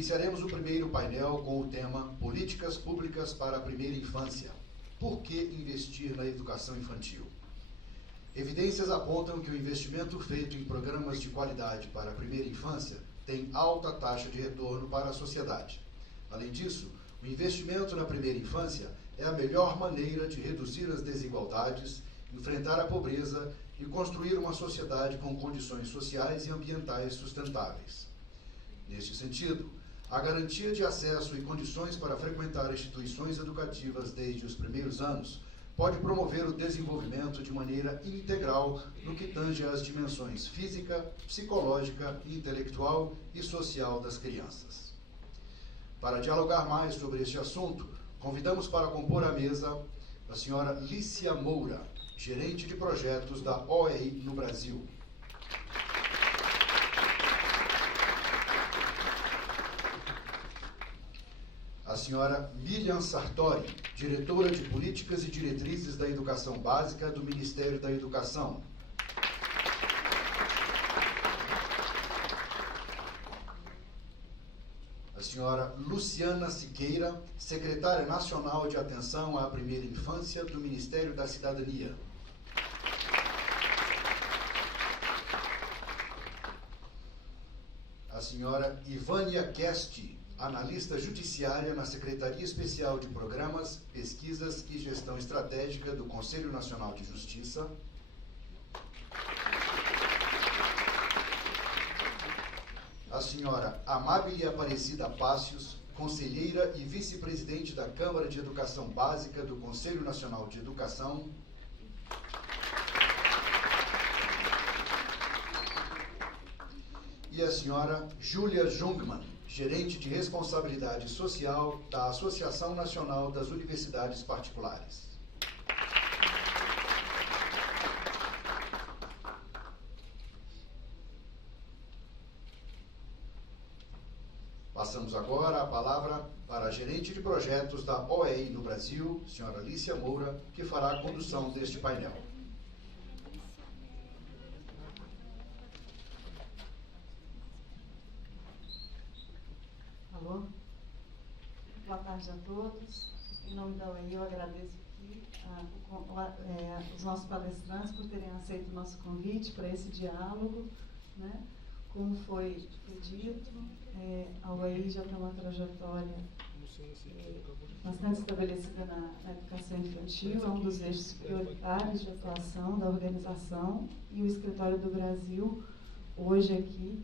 Iniciaremos o primeiro painel com o tema Políticas Públicas para a Primeira Infância. Por que investir na educação infantil? Evidências apontam que o investimento feito em programas de qualidade para a primeira infância tem alta taxa de retorno para a sociedade. Além disso, o investimento na primeira infância é a melhor maneira de reduzir as desigualdades, enfrentar a pobreza e construir uma sociedade com condições sociais e ambientais sustentáveis. Neste sentido, a garantia de acesso e condições para frequentar instituições educativas desde os primeiros anos pode promover o desenvolvimento de maneira integral no que tange às dimensões física, psicológica, intelectual e social das crianças. Para dialogar mais sobre este assunto, convidamos para compor a mesa a senhora Lícia Moura, gerente de projetos da OEI no Brasil. A senhora Miriam Sartori, diretora de Políticas e Diretrizes da Educação Básica do Ministério da Educação. A senhora Luciana Siqueira, secretária nacional de Atenção à Primeira Infância do Ministério da Cidadania. A senhora Ivânia Kesti, analista judiciária na Secretaria Especial de Programas, Pesquisas e Gestão Estratégica do Conselho Nacional de Justiça. A senhora Amábile Aparecida Pácios, conselheira e vice-presidente da Câmara de Educação Básica do Conselho Nacional de Educação. E a senhora Júlia Jungmann, gerente de responsabilidade social da Associação Nacional das Universidades Particulares. Passamos agora a palavra para a gerente de projetos da OEI no Brasil, senhora Lícia Moura, que fará a condução deste painel. Alô? Boa tarde a todos. Em nome da OEI, eu agradeço aqui os nossos palestrantes por terem aceito o nosso convite para esse diálogo, né? Como foi dito, a OEI já tem uma trajetória bastante estabelecida na educação infantil, é um dos eixos prioritários de atuação da organização, e o Escritório do Brasil, hoje aqui,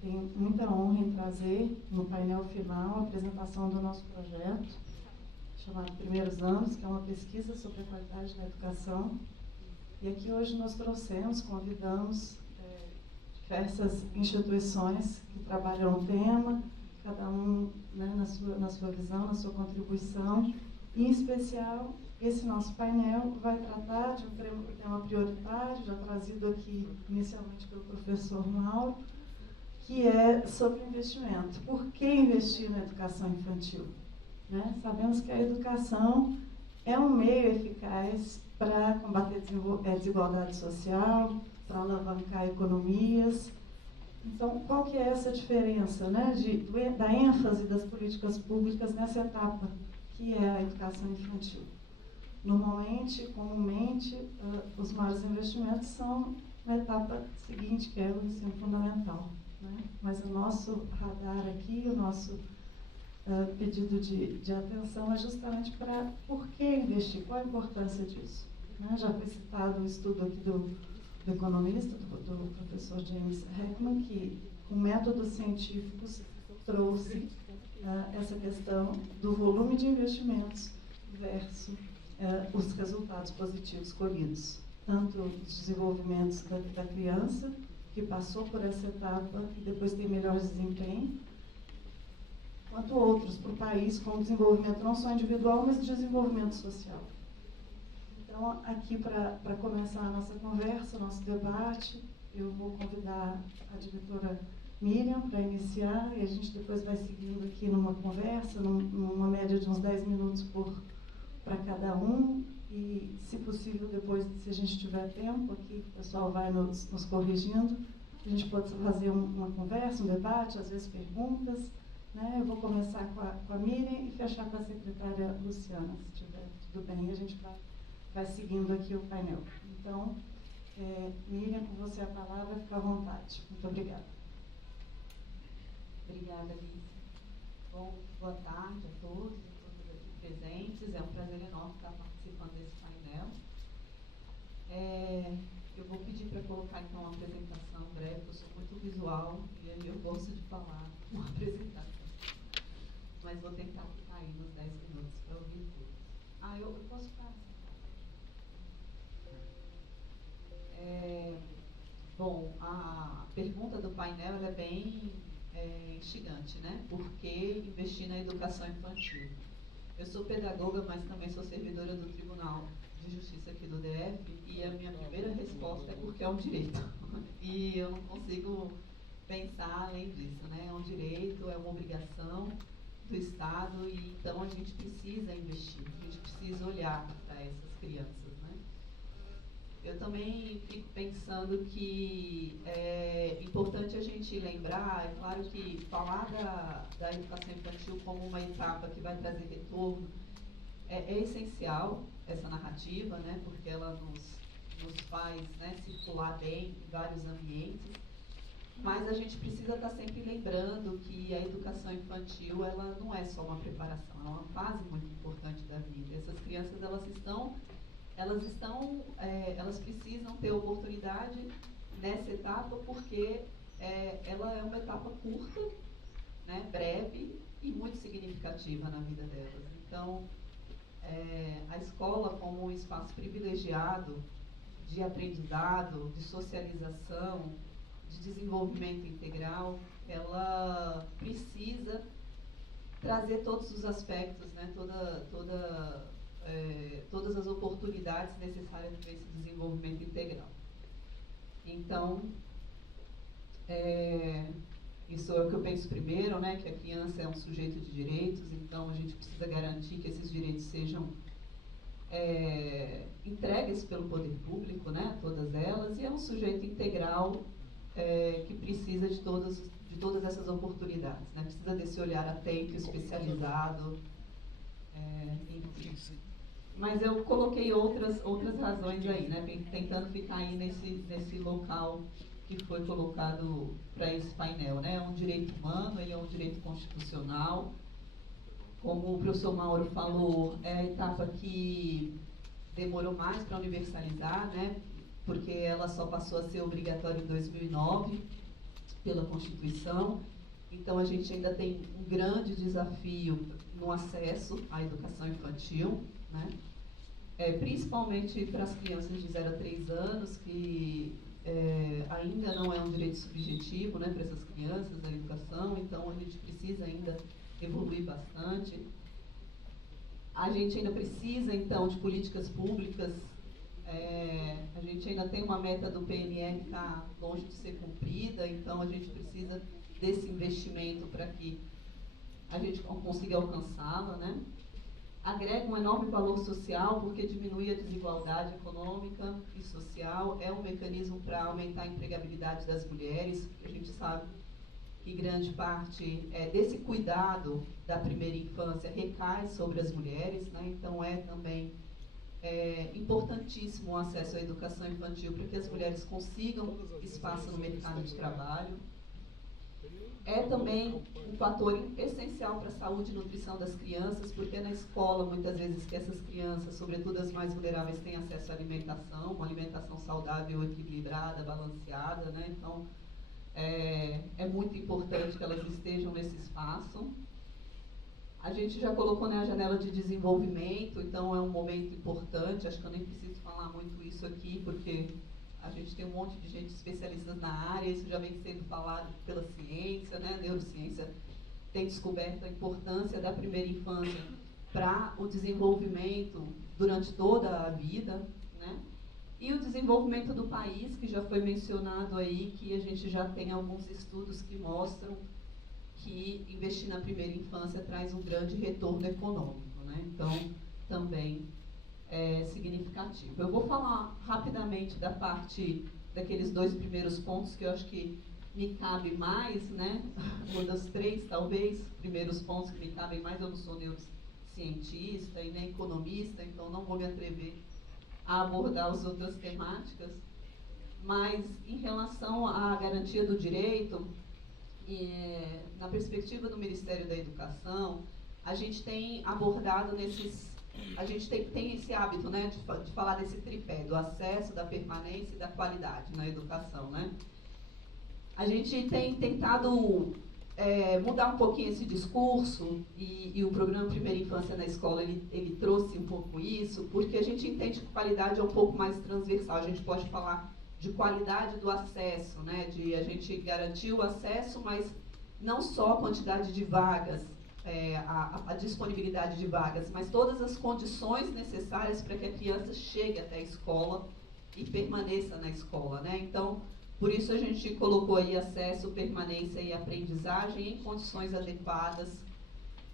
tenho muita honra em trazer no painel final a apresentação do nosso projeto, chamado Primeiros Anos, que é uma pesquisa sobre a qualidade da educação. E aqui hoje nós convidamos diversas instituições que trabalham o tema, cada um, né, na sua visão, na sua contribuição. E, em especial, esse nosso painel vai tratar de um tema prioritário, já trazido aqui inicialmente pelo professor Mauro, que é sobre investimento. Por que investir na educação infantil? Né? Sabemos que a educação é um meio eficaz para combater desigualdade social, para alavancar economias. Então, qual que é essa diferença, né, da ênfase das políticas públicas nessa etapa, que é a educação infantil? Comumente, os maiores investimentos são na etapa seguinte, que é o ensino fundamental. Né? Mas o nosso radar aqui, o nosso pedido de atenção é justamente para por que investir, qual a importância disso. Né? Já foi citado um estudo aqui do economista, do professor James Heckman, que com métodos científicos trouxe essa questão do volume de investimentos versus os resultados positivos colhidos, tanto os desenvolvimentos da criança, que passou por essa etapa e depois tem melhor desempenho, quanto outros para o país com desenvolvimento não só individual, mas desenvolvimento social. Então, aqui para começar a nossa conversa, o nosso debate, eu vou convidar a diretora Miriam para iniciar, e a gente depois vai seguindo aqui numa conversa, numa média de uns 10 minutos para cada um, e, se possível, depois, se a gente tiver tempo aqui, o pessoal vai nos corrigindo, a gente pode fazer uma conversa, um debate, às vezes perguntas, né? Eu vou começar com a Miriam e fechar com a secretária Luciana, se tiver tudo bem, a gente vai seguindo aqui o painel. Então, Miriam, com você a palavra, fica à vontade. Muito obrigada. Obrigada, Alice. Bom, boa tarde a todos e todas aqui presentes. É um prazer enorme estar participando desse painel. Eu vou pedir para colocar, então, uma apresentação breve, porque eu sou muito visual e eu gosto de falar uma apresentação. Mas vou tentar ficar aí nos 10 minutos para ouvir tudo. Eu posso falar? Bom, a pergunta do painel ela é bem instigante, né? Por que investir na educação infantil? Eu sou pedagoga, mas também sou servidora do Tribunal de Justiça aqui do DF, e a minha primeira resposta é porque é um direito. E eu não consigo pensar além disso, né? É um direito, é uma obrigação do Estado, e então a gente precisa investir, a gente precisa olhar para essas crianças, né? Eu também fico pensando que é importante a gente lembrar, é claro que falar da educação infantil como uma etapa que vai trazer retorno é essencial, essa narrativa, né, porque ela nos faz, né, circular bem em vários ambientes, mas a gente precisa estar sempre lembrando que a educação infantil ela não é só uma preparação, é uma fase muito importante da vida. Essas crianças elas precisam ter oportunidade nessa etapa porque ela é uma etapa curta, né, breve e muito significativa na vida delas. Então, a escola como um espaço privilegiado de aprendizado, de socialização, de desenvolvimento integral, ela precisa trazer todos os aspectos, né, todas as oportunidades necessárias para esse desenvolvimento integral. Então, isso é o que eu penso primeiro, né, que a criança é um sujeito de direitos, então a gente precisa garantir que esses direitos sejam entregues pelo poder público, né, todas elas, e é um sujeito integral que precisa de todas essas oportunidades, né, precisa desse olhar atento, especializado, enfim. Mas eu coloquei outras razões aí, né, tentando ficar aí nesse local que foi colocado para esse painel, né? É um direito humano, ele é um direito constitucional. Como o professor Mauro falou, é a etapa que demorou mais para universalizar, né? Porque ela só passou a ser obrigatória em 2009 pela Constituição. Então a gente ainda tem um grande desafio no acesso à educação infantil, né? Principalmente para as crianças de 0 a 3 anos, que ainda não é um direito subjetivo, né, para essas crianças, a educação, então a gente precisa ainda evoluir bastante. A gente ainda precisa, então, de políticas públicas, a gente ainda tem uma meta do PNR que está longe de ser cumprida, então a gente precisa desse investimento para que a gente consiga alcançá-la, né? Agrega um enorme valor social porque diminui a desigualdade econômica e social, é um mecanismo para aumentar a empregabilidade das mulheres. A gente sabe que grande parte desse cuidado da primeira infância recai sobre as mulheres, né? Então é também importantíssimo o acesso à educação infantil para que as mulheres consigam espaço no mercado de trabalho. É também um fator essencial para a saúde e nutrição das crianças, porque é na escola, muitas vezes, que essas crianças, sobretudo as mais vulneráveis, têm acesso à alimentação, uma alimentação saudável, equilibrada, balanceada, né? Então, é muito importante que elas estejam nesse espaço. A gente já colocou, né, a janela de desenvolvimento, então é um momento importante, acho que eu nem preciso falar muito isso aqui, porque a gente tem um monte de gente especialista na área, isso já vem sendo falado pela ciência, né? A neurociência tem descoberto a importância da primeira infância para o desenvolvimento durante toda a vida, né? E o desenvolvimento do país, que já foi mencionado aí, que a gente já tem alguns estudos que mostram que investir na primeira infância traz um grande retorno econômico, né? Então, também significativo. Eu vou falar rapidamente da parte daqueles 2 primeiros pontos que eu acho que me cabe mais, né? Uma das três, talvez, primeiros pontos que me cabem mais, eu não sou neurocientista e nem economista, então não vou me atrever a abordar as outras temáticas, mas em relação à garantia do direito, na perspectiva do Ministério da Educação, a gente tem abordado a gente tem esse hábito, né, de falar desse tripé, do acesso, da permanência e da qualidade na educação, né? A gente tem tentado mudar um pouquinho esse discurso e o programa Primeira Infância na Escola, ele trouxe um pouco isso, porque a gente entende que qualidade é um pouco mais transversal. A gente pode falar de qualidade do acesso, né, de a gente garantir o acesso, mas não só a quantidade de vagas, a disponibilidade de vagas, mas todas as condições necessárias para que a criança chegue até a escola e permaneça na escola, né? Então, por isso a gente colocou aí acesso, permanência e aprendizagem em condições adequadas,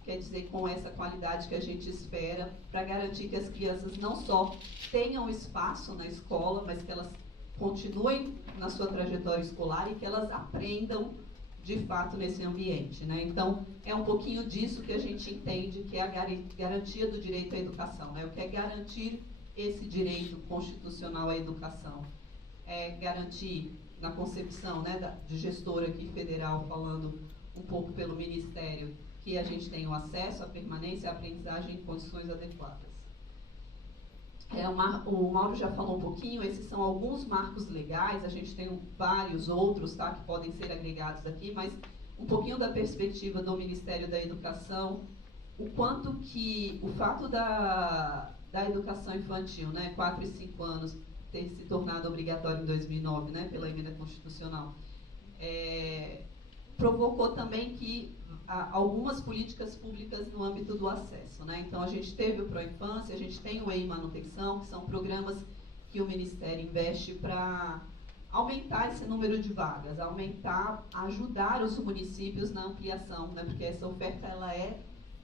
quer dizer, com essa qualidade que a gente espera, para garantir que as crianças não só tenham espaço na escola, mas que elas continuem na sua trajetória escolar e que elas aprendam de fato nesse ambiente, né? Então, é um pouquinho disso que a gente entende que é a garantia do direito à educação, né? O que é garantir esse direito constitucional à educação? É garantir, na concepção, né, de gestora aqui federal, falando um pouco pelo Ministério, que a gente tenha o acesso, a permanência, a aprendizagem em condições adequadas. O Mauro já falou um pouquinho, esses são alguns marcos legais, a gente tem vários outros, tá, que podem ser agregados aqui, mas um pouquinho da perspectiva do Ministério da Educação, o quanto que o fato da educação infantil, né, 4 e 5 anos, ter se tornado obrigatório em 2009, né, pela emenda constitucional, provocou também que algumas políticas públicas no âmbito do acesso, né? Então, a gente teve o Proinfância, a gente tem o EI Manutenção, que são programas que o Ministério investe para aumentar esse número de vagas, ajudar os municípios na ampliação, né? Porque essa oferta ela é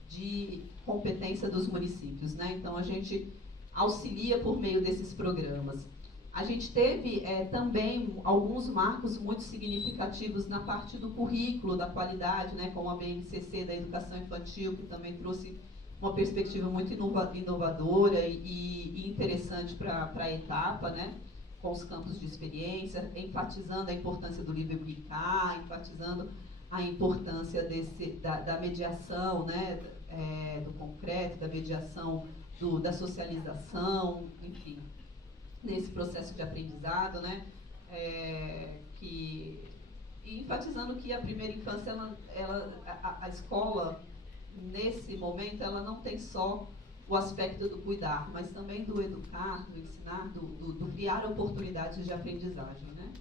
de competência dos municípios, né? Então, a gente auxilia por meio desses programas. A gente teve também alguns marcos muito significativos na parte do currículo, da qualidade, né, como a BNCC da Educação Infantil, que também trouxe uma perspectiva muito inovadora e interessante para a etapa, né, com os campos de experiência, enfatizando a importância do livre brincar, enfatizando a importância da mediação, né, do concreto, da mediação, da socialização, enfim, nesse processo de aprendizado, né, e enfatizando que a primeira infância, a escola, nesse momento, ela não tem só o aspecto do cuidar, mas também do educar, do ensinar, do criar oportunidades de aprendizagem, né.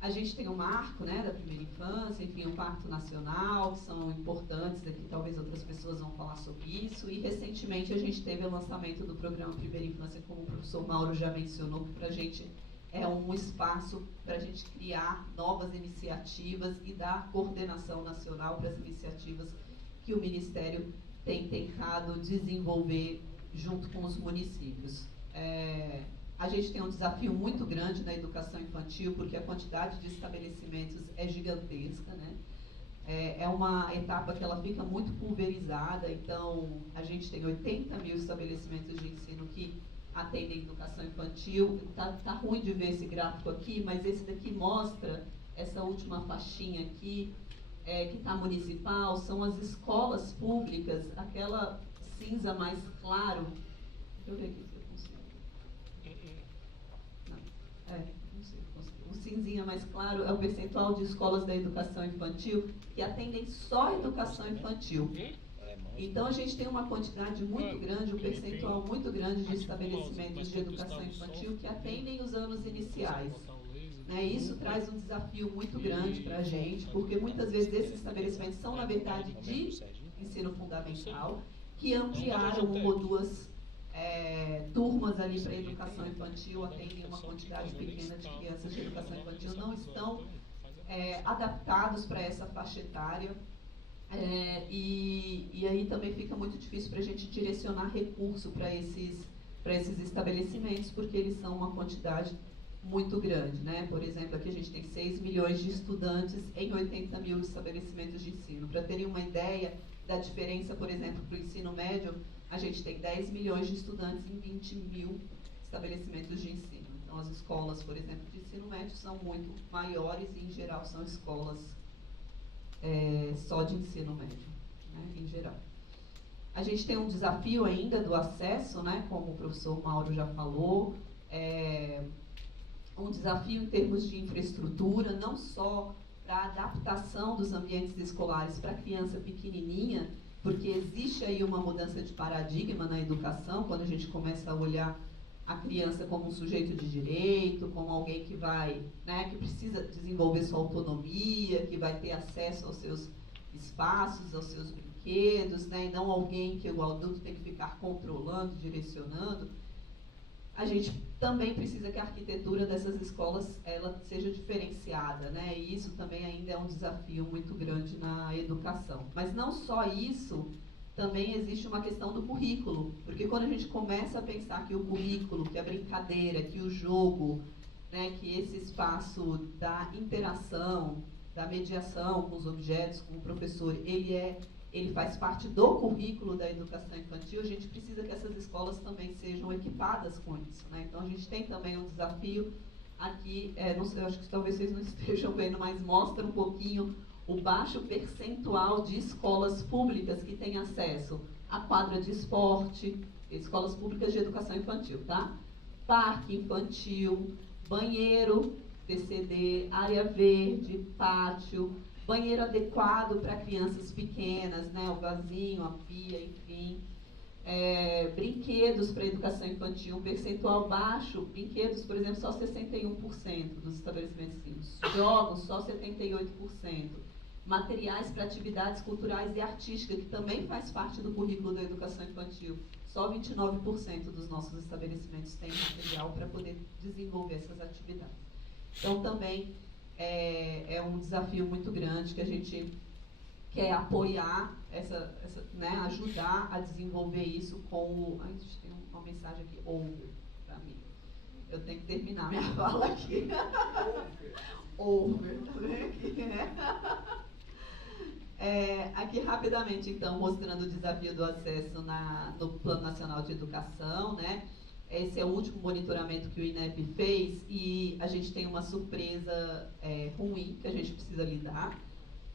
A gente tem o marco, né, da primeira infância, enfim, o Pacto Nacional, que são importantes, aqui talvez outras pessoas vão falar sobre isso, e recentemente a gente teve o lançamento do programa Primeira Infância, como o professor Mauro já mencionou, que para a gente é um espaço para a gente criar novas iniciativas e dar coordenação nacional para as iniciativas que o Ministério tem tentado desenvolver junto com os municípios. A gente tem um desafio muito grande na educação infantil, porque a quantidade de estabelecimentos é gigantesca, né? É uma etapa que ela fica muito pulverizada, então a gente tem 80 mil estabelecimentos de ensino que atendem educação infantil. Tá ruim de ver esse gráfico aqui, mas esse daqui mostra essa última faixinha aqui, que está municipal, são as escolas públicas, aquela cinza mais claro. Deixa eu ver aqui. Não sei, o cinzinha mais claro é o percentual de escolas da educação infantil que atendem só a educação infantil. Então, a gente tem uma quantidade muito grande, um percentual muito grande de estabelecimentos de educação infantil que atendem os anos iniciais. Né? Isso traz um desafio muito grande para a gente, porque muitas vezes esses estabelecimentos são, na verdade, de ensino fundamental, que ampliaram uma ou duas turmas ali para a educação infantil, atendem uma quantidade pequena de crianças de educação infantil, não estão adaptados para essa faixa etária, e aí também fica muito difícil para a gente direcionar recurso para esses estabelecimentos, porque eles são uma quantidade muito grande, né? Por exemplo, aqui a gente tem 6 milhões de estudantes em 80 mil estabelecimentos de ensino. Para terem uma ideia da diferença, por exemplo, para o ensino médio, a gente tem 10 milhões de estudantes em 20 mil estabelecimentos de ensino. Então, as escolas, por exemplo, de ensino médio são muito maiores e, em geral, são escolas só de ensino médio, né, em geral. A gente tem um desafio ainda do acesso, né, como o professor Mauro já falou, um desafio em termos de infraestrutura, não só para a adaptação dos ambientes escolares para a criança pequenininha, porque existe aí uma mudança de paradigma na educação, quando a gente começa a olhar a criança como um sujeito de direito, como alguém que vai, né, que precisa desenvolver sua autonomia, que vai ter acesso aos seus espaços, aos seus brinquedos, né, e não alguém que o adulto tem que ficar controlando, direcionando. A gente também precisa que a arquitetura dessas escolas ela seja diferenciada, né, e isso também ainda é um desafio muito grande na educação. Mas não só isso, também existe uma questão do currículo, porque quando a gente começa a pensar que o currículo, que a brincadeira, que o jogo, né, que esse espaço da interação, da mediação com os objetos, com o professor, ele faz parte do currículo da educação infantil, a gente precisa que essas escolas também sejam equipadas com isso, né? Então a gente tem também um desafio aqui, não sei, eu acho que talvez vocês não estejam vendo, mas mostra um pouquinho o baixo percentual de escolas públicas que têm acesso à quadra de esporte, escolas públicas de educação infantil, tá? Parque infantil, banheiro, PCD, área verde, pátio, banheiro adequado para crianças pequenas, né? O vasinho, a pia, enfim. Brinquedos para educação infantil, um percentual baixo, brinquedos, por exemplo, só 61% dos estabelecimentos, jogos, só 78%. Materiais para atividades culturais e artísticas, que também faz parte do currículo da educação infantil. Só 29% dos nossos estabelecimentos têm material para poder desenvolver essas atividades. Então, também é um desafio muito grande que a gente quer apoiar, né, ajudar a desenvolver isso com... A gente tem uma mensagem aqui, over, para mim. Eu tenho que terminar minha fala aqui. Over, tá vendo aqui, né? Aqui rapidamente, então, mostrando o desafio do acesso no Plano Nacional de Educação, né? Esse é o último monitoramento que o INEP fez e a gente tem uma surpresa ruim que a gente precisa lidar,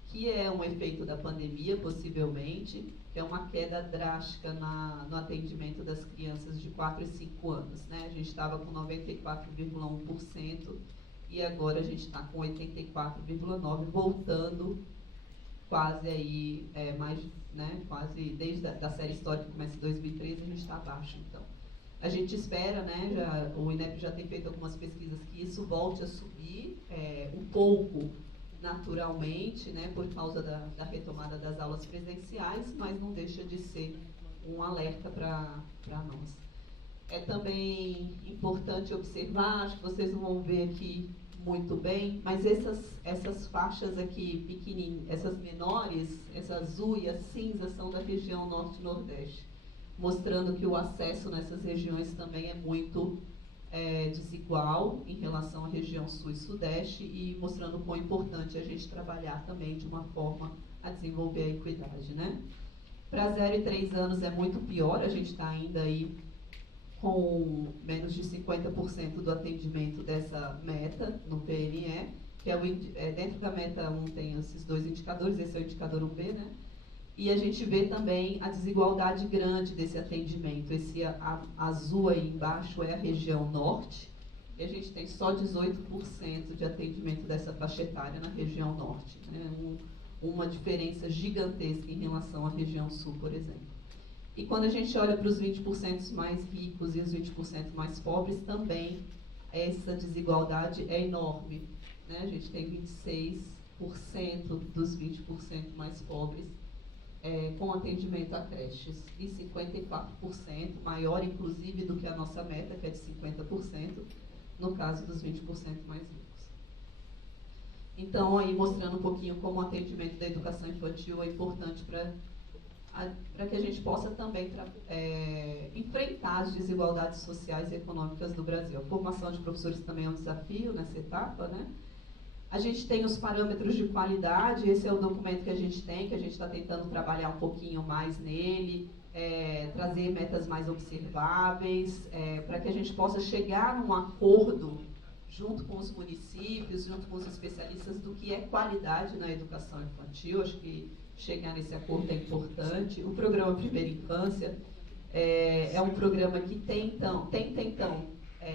que é um efeito da pandemia, possivelmente, que é uma queda drástica no atendimento das crianças de 4 e 5 anos, né? A gente estava com 94,1% e agora a gente está com 84,9%, voltando quase aí, mais, né, quase desde a série histórica que começa em 2013, a gente está abaixo, então. A gente espera, né, o INEP já tem feito algumas pesquisas, que isso volte a subir um pouco naturalmente, né, por causa da retomada das aulas presenciais, mas não deixa de ser um alerta para nós. É também importante observar, acho que vocês não vão ver aqui muito bem, mas essas faixas aqui pequenininhas, essas menores, essa azul e a cinza, são da região norte e nordeste, mostrando que o acesso nessas regiões também é muito desigual em relação à região sul e sudeste, e mostrando quão importante a gente trabalhar também de uma forma a desenvolver a equidade, né? Para 0 e 3 anos é muito pior, a gente está ainda aí com menos de 50% do atendimento dessa meta no PNE, que dentro da meta 1 tem esses dois indicadores, esse é o indicador 1B, né? E a gente vê também a desigualdade grande desse atendimento. Esse azul aí embaixo é a região norte, e a gente tem só 18% de atendimento dessa faixa etária na região norte, né? Uma diferença gigantesca em relação à região sul, por exemplo. E quando a gente olha para os 20% mais ricos e os 20% mais pobres, também essa desigualdade é enorme, né? A gente tem 26% dos 20% mais pobres com atendimento a creches, e 54%, maior inclusive do que a nossa meta, que é de 50%, no caso dos 20% mais ricos. Então, aí mostrando um pouquinho como o atendimento da educação infantil é importante para para que a gente possa também enfrentar as desigualdades sociais e econômicas do Brasil. A formação de professores também é um desafio nessa etapa, né? A gente tem os parâmetros de qualidade, esse é o documento que a gente tem, que a gente está tentando trabalhar um pouquinho mais nele, trazer metas mais observáveis, para que a gente possa chegar num acordo junto com os municípios, junto com os especialistas, do que é qualidade na educação infantil. Acho que chegar nesse acordo é importante. O programa Primeira Infância é um programa que tenta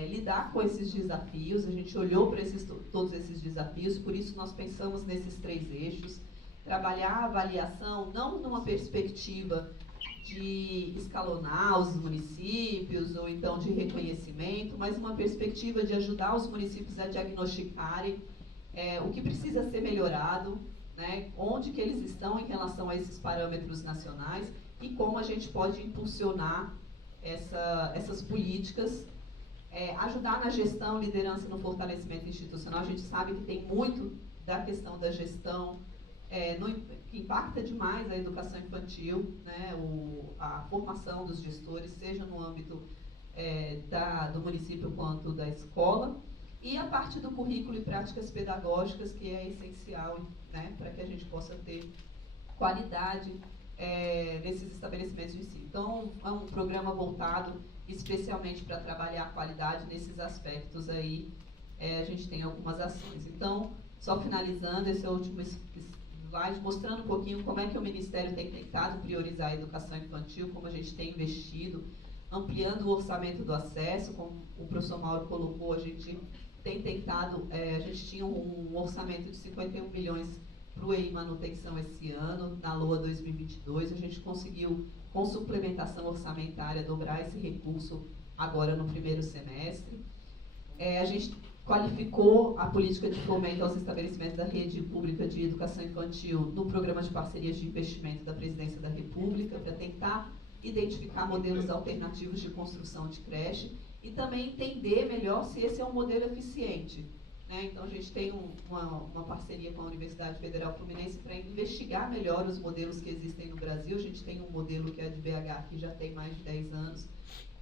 lidar com esses desafios. A gente olhou para todos esses desafios, por isso nós pensamos nesses 3 eixos. Trabalhar a avaliação não numa perspectiva de escalonar os municípios ou então de reconhecimento, mas uma perspectiva de ajudar os municípios a diagnosticarem o que precisa ser melhorado, né, onde que eles estão em relação a esses parâmetros nacionais e como a gente pode impulsionar essas políticas, ajudar na gestão, liderança e no fortalecimento institucional. A gente sabe que tem muito da questão da gestão que impacta demais a educação infantil, né, a formação dos gestores, seja no âmbito do município quanto da escola, e a parte do currículo e práticas pedagógicas, que é essencial, né, para que a gente possa ter qualidade nesses estabelecimentos de ensino. Então, é um programa voltado especialmente para trabalhar a qualidade nesses aspectos aí. A gente tem algumas ações. Então, só finalizando, esse é o último slide, mostrando um pouquinho como é que o Ministério tem tentado priorizar a educação infantil, como a gente tem investido, ampliando o orçamento do acesso, como o professor Mauro colocou, a gente tem tentado, a gente tinha um orçamento de 51 milhões para o EI Manutenção esse ano, na LOA 2022, a gente conseguiu, com suplementação orçamentária, dobrar esse recurso agora no primeiro semestre. A gente qualificou a política de fomento aos estabelecimentos da rede pública de educação infantil no programa de parcerias de investimento da Presidência da República, para tentar identificar modelos alternativos de construção de creche e também entender melhor se esse é um modelo eficiente, né? Então, a gente tem uma parceria com a Universidade Federal Fluminense para investigar melhor os modelos que existem no Brasil. A gente tem um modelo que é de BH, que já tem mais de 10 anos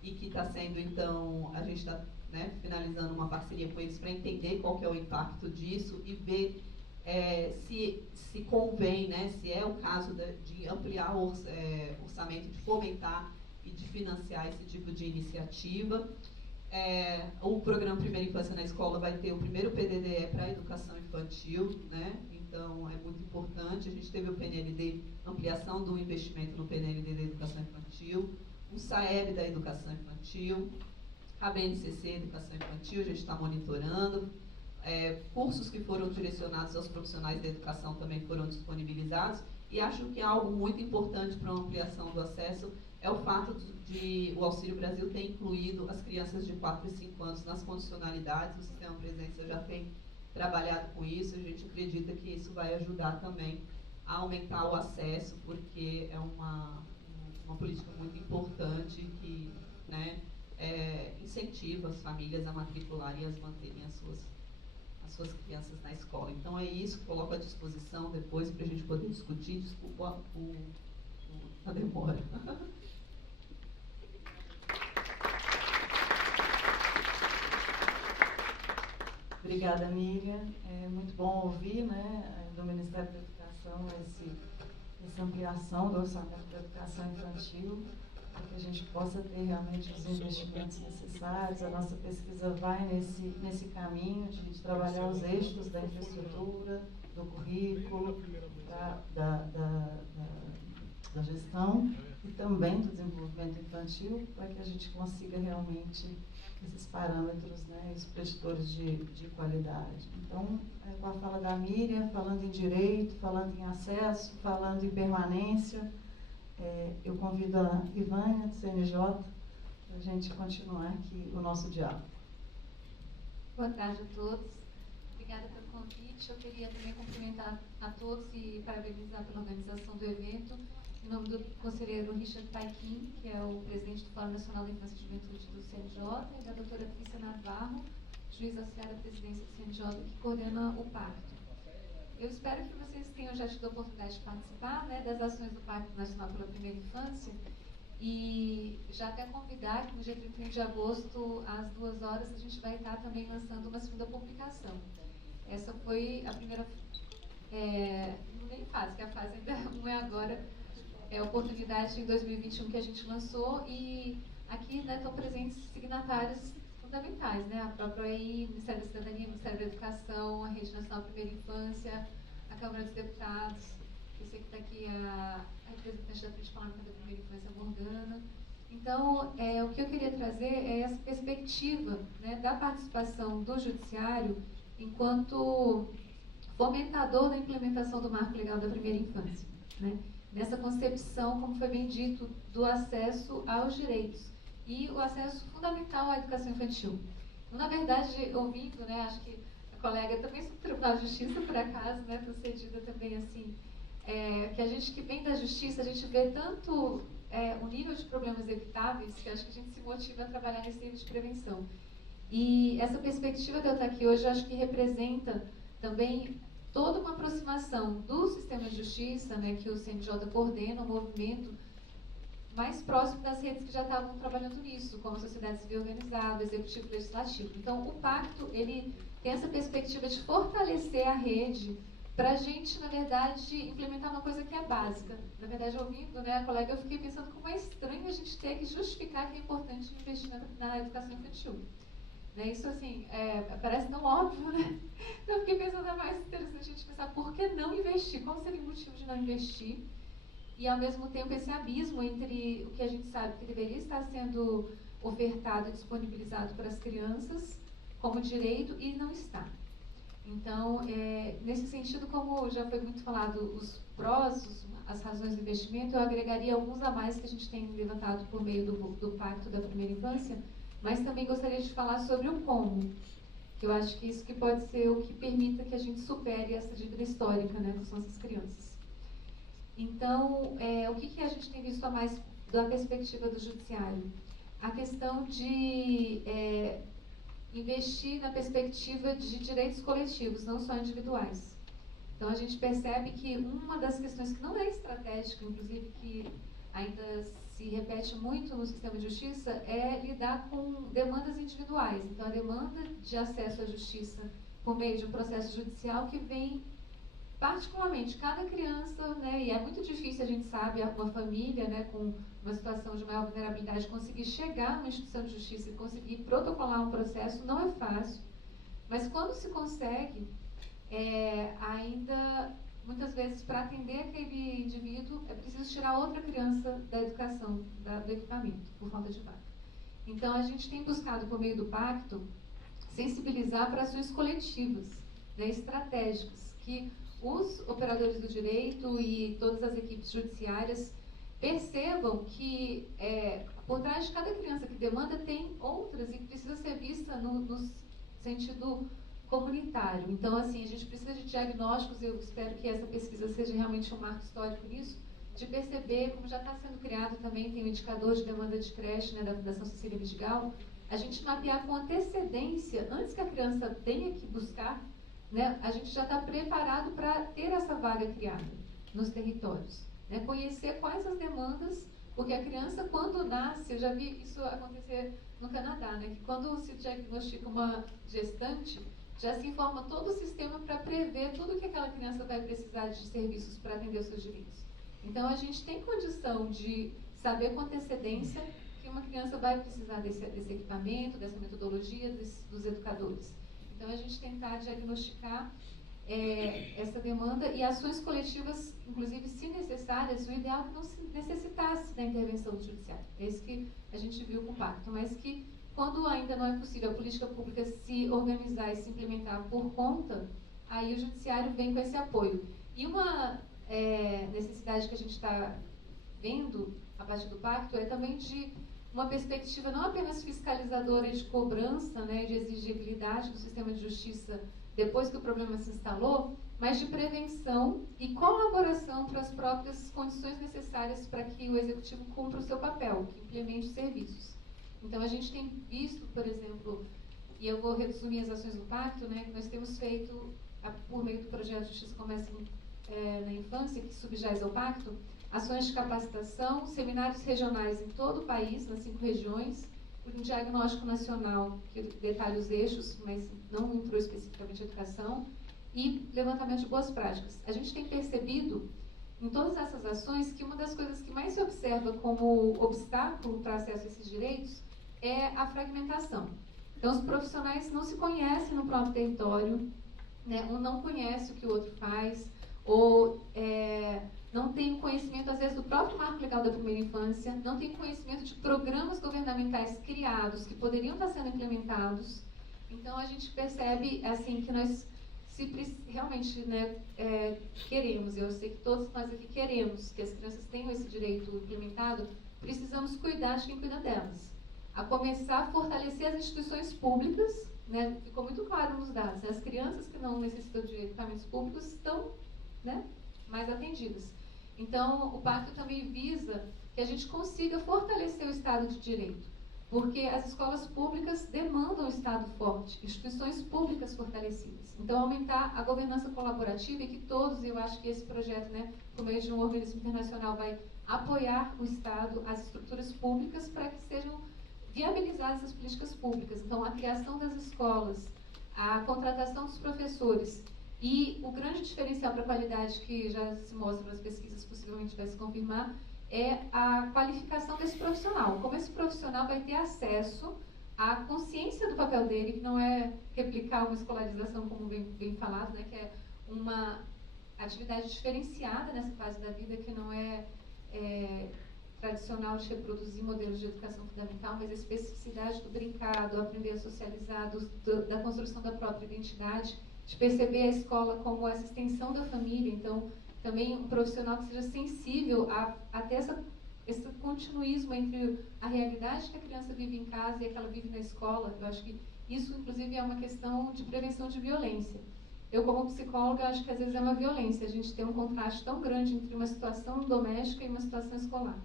e que está sendo, então, a gente está finalizando uma parceria com eles para entender qual que é o impacto disso e ver se convém, né, se é o caso de ampliar o orçamento, de fomentar e de financiar esse tipo de iniciativa. O programa Primeira Infância na Escola vai ter o primeiro PDDE para a educação infantil, né? Então é muito importante. A gente teve o PNLD, ampliação do investimento no PNLD da educação infantil, o SAEB da educação infantil, a BNCC Educação Infantil, a gente está monitorando. Cursos que foram direcionados aos profissionais da educação também foram disponibilizados, e acho que algo muito importante para a ampliação do acesso é o fato de o Auxílio Brasil ter incluído as crianças de 4 e 5 anos nas condicionalidades. O Sistema Presença já tem trabalhado com isso, a gente acredita que isso vai ajudar também a aumentar o acesso, porque é uma política muito importante que, né, incentiva as famílias a matricularem e a manterem as suas crianças na escola. Então é isso, coloco à disposição depois para a gente poder discutir. Desculpa a demora. Obrigada, Miriam. É muito bom ouvir, né, do Ministério da Educação essa ampliação do orçamento da educação infantil, para que a gente possa ter realmente os investimentos necessários. A nossa pesquisa vai nesse caminho de trabalhar os eixos da infraestrutura, do currículo, da gestão e também do desenvolvimento infantil, para que a gente consiga realmente esses parâmetros, né, os preditores de qualidade. Então, com a fala da Miriam, falando em direito, falando em acesso, falando em permanência, eu convido a Ivânia, do CNJ, para a gente continuar aqui o nosso diálogo. Boa tarde a todos. Obrigada pelo convite. Eu queria também cumprimentar a todos e parabenizar pela organização do evento, em nome do conselheiro Richard Paikin, que é o presidente do Fórum Nacional da Infância e Juventude do CNJ, e da doutora Trícia Navarro, juiz auxiliar da presidência do CNJ, que coordena o pacto. eu espero que vocês tenham já tido a oportunidade de participar, né, das ações do Pacto Nacional pela Primeira Infância, e já até convidar que no dia 31 de agosto, às 2 horas, a gente vai estar também lançando uma segunda publicação. Essa foi a primeira nem fase, que a fase ainda não é agora, é a oportunidade em 2021 que a gente lançou, e aqui, né, estão presentes signatários fundamentais, né, a própria OEI, Ministério da Cidadania, Ministério da Educação, a Rede Nacional Primeira Infância, a Câmara dos Deputados, eu sei que está aqui a representante da Frente Parlamentar da Primeira Infância, Morgana. Então, o que eu queria trazer é essa perspectiva, né, da participação do Judiciário enquanto fomentador da implementação do Marco Legal da Primeira Infância, né? Nessa concepção, como foi bem dito, do acesso aos direitos e o acesso fundamental à educação infantil. Então, na verdade, ouvindo, né, acho que a colega também sobre o Tribunal de Justiça, por acaso, né, procedida também assim, que a gente que vem da Justiça, a gente vê tanto o nível de problemas evitáveis, que acho que a gente se motiva a trabalhar nesse nível de prevenção. E essa perspectiva de eu estar aqui hoje, eu acho que representa também toda uma aproximação do sistema de justiça, né, que o CNJ coordena, um movimento mais próximo das redes que já estavam trabalhando nisso, como a sociedade civil organizada, o executivo e legislativo. Então, o pacto, ele tem essa perspectiva de fortalecer a rede para a gente, na verdade, implementar uma coisa que é básica. Na verdade, ouvindo, né, a colega, eu fiquei pensando como é estranho a gente ter que justificar que é importante investir na educação infantil. Né, isso, assim, parece tão óbvio, né? Então, eu fiquei pensando, é mais interessante a gente pensar por que não investir, qual seria o motivo de não investir, e, ao mesmo tempo, esse abismo entre o que a gente sabe que deveria estar sendo ofertado e disponibilizado para as crianças como direito e não está. Então, nesse sentido, como já foi muito falado, os prós, as razões do investimento, eu agregaria alguns a mais que a gente tem levantado por meio do Pacto da Primeira Infância, mas também gostaria de falar sobre o como, que eu acho que isso que pode ser o que permita que a gente supere essa dívida histórica, né, com as nossas crianças. Então, o que a gente tem visto a mais da perspectiva do Judiciário? A questão de investir na perspectiva de direitos coletivos, não só individuais. Então, a gente percebe que uma das questões que não é estratégica, inclusive que ainda se repete muito no sistema de justiça, é lidar com demandas individuais. Então, a demanda de acesso à justiça por meio de um processo judicial que vem, particularmente, cada criança, né, e é muito difícil, a gente sabe, uma família, né, com uma situação de maior vulnerabilidade, conseguir chegar numa instituição de justiça e conseguir protocolar um processo, não é fácil. Mas quando se consegue, ainda, muitas vezes, para atender aquele indivíduo, é preciso tirar outra criança da educação, do equipamento, por falta de vaga. Então, a gente tem buscado, por meio do pacto, sensibilizar para ações coletivas, né, estratégicas, que os operadores do direito e todas as equipes judiciárias percebam que por trás de cada criança que demanda tem outras e que precisa ser vista no sentido comunitário. Então, assim, a gente precisa de diagnósticos, eu espero que essa pesquisa seja realmente um marco histórico nisso, de perceber, como já está sendo criado também, tem o indicador de demanda de creche, né, da Fundação Cecília Vidigal, a gente mapear com antecedência, antes que a criança tenha que buscar, né, a gente já está preparado para ter essa vaga criada nos territórios. Né, conhecer quais as demandas, porque a criança, quando nasce, eu já vi isso acontecer no Canadá, né, que quando se diagnostica uma gestante, já se informa todo o sistema para prever tudo que aquela criança vai precisar de serviços para atender os seus direitos. Então, a gente tem condição de saber com antecedência que uma criança vai precisar desse equipamento, dessa metodologia, dos educadores. Então, a gente tentar diagnosticar essa demanda e ações coletivas, inclusive, se necessárias, o ideal é que não se necessitasse da intervenção do judiciário. É isso que a gente viu com o pacto, mas que, quando ainda não é possível a política pública se organizar e se implementar por conta, aí o judiciário vem com esse apoio. E uma necessidade que a gente está vendo a partir do pacto é também de uma perspectiva não apenas fiscalizadora e de cobrança, né, de exigibilidade do sistema de justiça depois que o problema se instalou, mas de prevenção e colaboração para as próprias condições necessárias para que o executivo cumpra o seu papel, que implemente serviços. Então, a gente tem visto, por exemplo, e eu vou resumir as ações do pacto, né, que nós temos feito por meio do projeto Justiça Começa na Infância, que subjaz ao pacto, ações de capacitação, seminários regionais em todo o país, nas 5 regiões, um diagnóstico nacional que detalha os eixos, mas não entrou especificamente em educação, e levantamento de boas práticas. A gente tem percebido em todas essas ações que uma das coisas que mais se observa como obstáculo para acesso a esses direitos é a fragmentação. Então, os profissionais não se conhecem no próprio território, né? Um não conhece o que o outro faz, ou não tem conhecimento, às vezes, do próprio marco legal da primeira infância, não tem conhecimento de programas governamentais criados que poderiam estar sendo implementados. Então, a gente percebe assim, que nós, se realmente, né, queremos, eu sei que todos nós aqui queremos que as crianças tenham esse direito implementado, precisamos cuidar de quem cuida delas. A começar a fortalecer as instituições públicas, né, ficou muito claro nos dados, as crianças que não necessitam de equipamentos públicos estão, né, mais atendidas. Então, o pacto também visa que a gente consiga fortalecer o Estado de Direito, porque as escolas públicas demandam um Estado forte, instituições públicas fortalecidas. Então, aumentar a governança colaborativa e que todos, eu acho que esse projeto, né, por meio de um organismo internacional, vai apoiar o Estado, as estruturas públicas, para que sejam viabilizadas as políticas públicas. Então, a criação das escolas, a contratação dos professores e o grande diferencial para a qualidade que já se mostra nas pesquisas, possivelmente vai se confirmar, é a qualificação desse profissional. Como esse profissional vai ter acesso à consciência do papel dele, que não é replicar uma escolarização, como bem falado, né, que é uma atividade diferenciada nessa fase da vida, que não é tradicional de reproduzir modelos de educação fundamental, mas a especificidade do brincar, do aprender a socializar, da construção da própria identidade, de perceber a escola como essa extensão da família. Então, também um profissional que seja sensível a ter esse continuismo entre a realidade que a criança vive em casa e a que ela vive na escola. Eu acho que isso, inclusive, é uma questão de prevenção de violência. Eu, como psicóloga, acho que às vezes é uma violência a gente ter um contraste tão grande entre uma situação doméstica e uma situação escolar.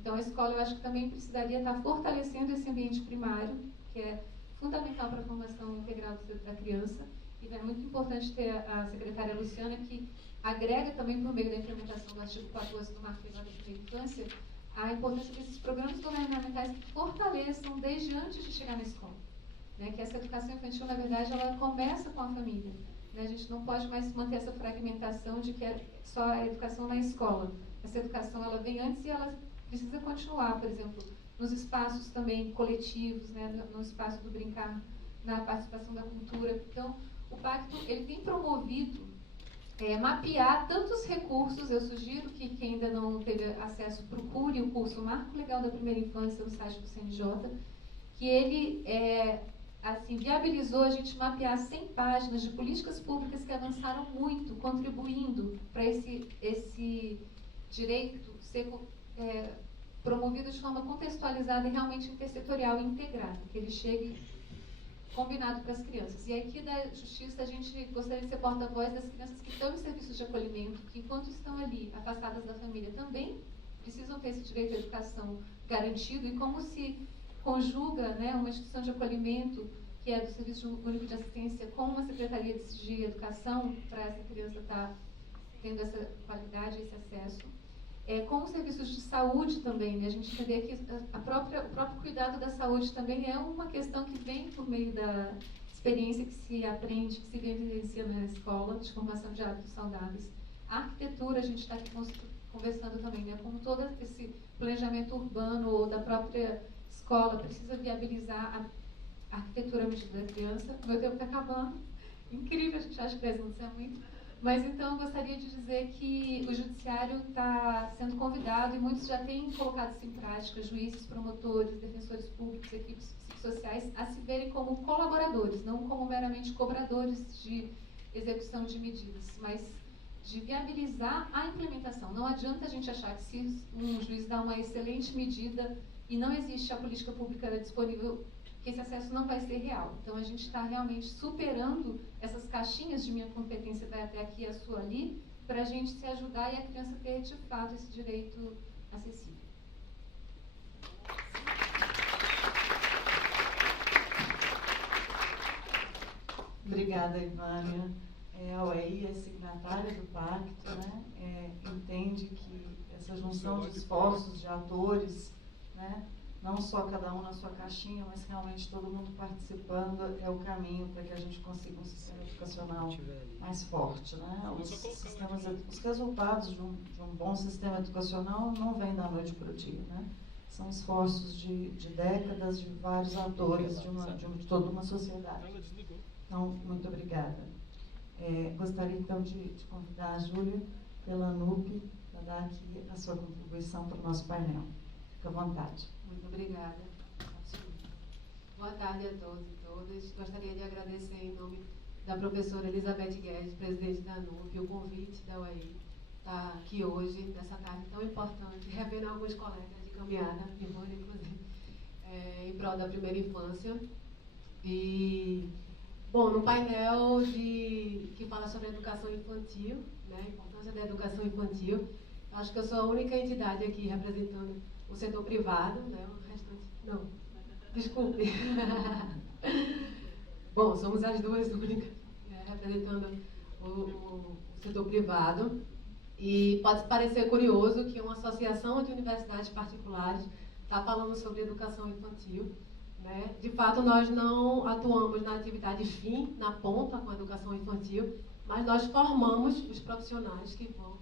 Então, a escola, eu acho que também precisaria estar fortalecendo esse ambiente primário, que é fundamental para a formação integral da criança. E é muito importante ter a secretária Luciana, que agrega também, por meio da implementação do artigo 14 do Marco Legal da Primeira Infância, a importância desses programas governamentais que fortaleçam desde antes de chegar na escola. Né? Que essa educação infantil, na verdade, ela começa com a família. Né? A gente não pode mais manter essa fragmentação de que é só a educação na escola. Essa educação, ela vem antes e ela precisa continuar, por exemplo, nos espaços também coletivos, né? No espaço do brincar, na participação da cultura. Então, o pacto, ele tem promovido mapear tantos recursos. Eu sugiro que quem ainda não teve acesso procure o curso Marco Legal da Primeira Infância no site do CNJ, que ele assim, viabilizou a gente mapear 100 páginas de políticas públicas que avançaram muito, contribuindo para esse direito ser promovido de forma contextualizada e realmente intersetorial e integrada, que ele chegue combinado para as crianças. E aqui da Justiça, a gente gostaria de ser porta-voz das crianças que estão em serviços de acolhimento, que enquanto estão ali, afastadas da família, também precisam ter esse direito à educação garantido, e como se conjuga, né, uma instituição de acolhimento, que é do Serviço Único de Assistência, com uma Secretaria de Educação, para essa criança estar tendo essa qualidade, esse acesso. Com os serviços de saúde também, né? A gente entender que o próprio cuidado da saúde também é uma questão que vem por meio da experiência que se aprende, que se vivencia na escola, de formação de hábitos saudáveis. A arquitetura, a gente está aqui conversando também, né? Como todo esse planejamento urbano ou da própria escola precisa viabilizar a arquitetura à medida da criança. O meu tempo está acabando. Incrível, a gente acha que 10 minutos é muito. Mas, então, eu gostaria de dizer que o judiciário está sendo convidado, e muitos já têm colocado isso em prática, juízes, promotores, defensores públicos, equipes psicossociais, a se verem como colaboradores, não como meramente cobradores de execução de medidas, mas de viabilizar a implementação. Não adianta a gente achar que se um juiz dá uma excelente medida e não existe a política pública disponível, que esse acesso não vai ser real. Então, a gente está realmente superando essas caixinhas de minha competência vai até aqui, a sua ali, para a gente se ajudar e a criança ter, de fato, esse direito acessível. Obrigada, Ivália. A UEI é signatária do pacto, né? Entende que essa junção de esforços de atores, né? Não só cada um na sua caixinha, mas realmente todo mundo participando é o caminho para que a gente consiga um sistema educacional mais forte, né? Os resultados de um bom sistema educacional não vêm da noite para o dia, né? São esforços de décadas de vários atores de toda uma sociedade. Então, muito obrigada. Gostaria então de convidar a Júlia pela ANUP para dar aqui a sua contribuição para o nosso painel. Fique à vontade. Muito obrigada. Boa tarde a todos e todas. Gostaria de agradecer em nome da professora Elizabeth Guedes, presidente da ANUP, o convite da UEI estar aqui hoje, nessa tarde tão importante, revendo alguns colegas de caminhada, inclusive, em prol da primeira infância. E, bom, no painel que fala sobre a educação infantil, né, a importância da educação infantil, acho que eu sou a única entidade aqui representando o setor privado, né? O restante... Não, desculpe. Bom, somos as duas únicas, né, representando o setor privado. E pode parecer curioso que uma associação de universidades particulares está falando sobre educação infantil, né? De fato, nós não atuamos na atividade fim, na ponta, com a educação infantil, mas nós formamos os profissionais que vão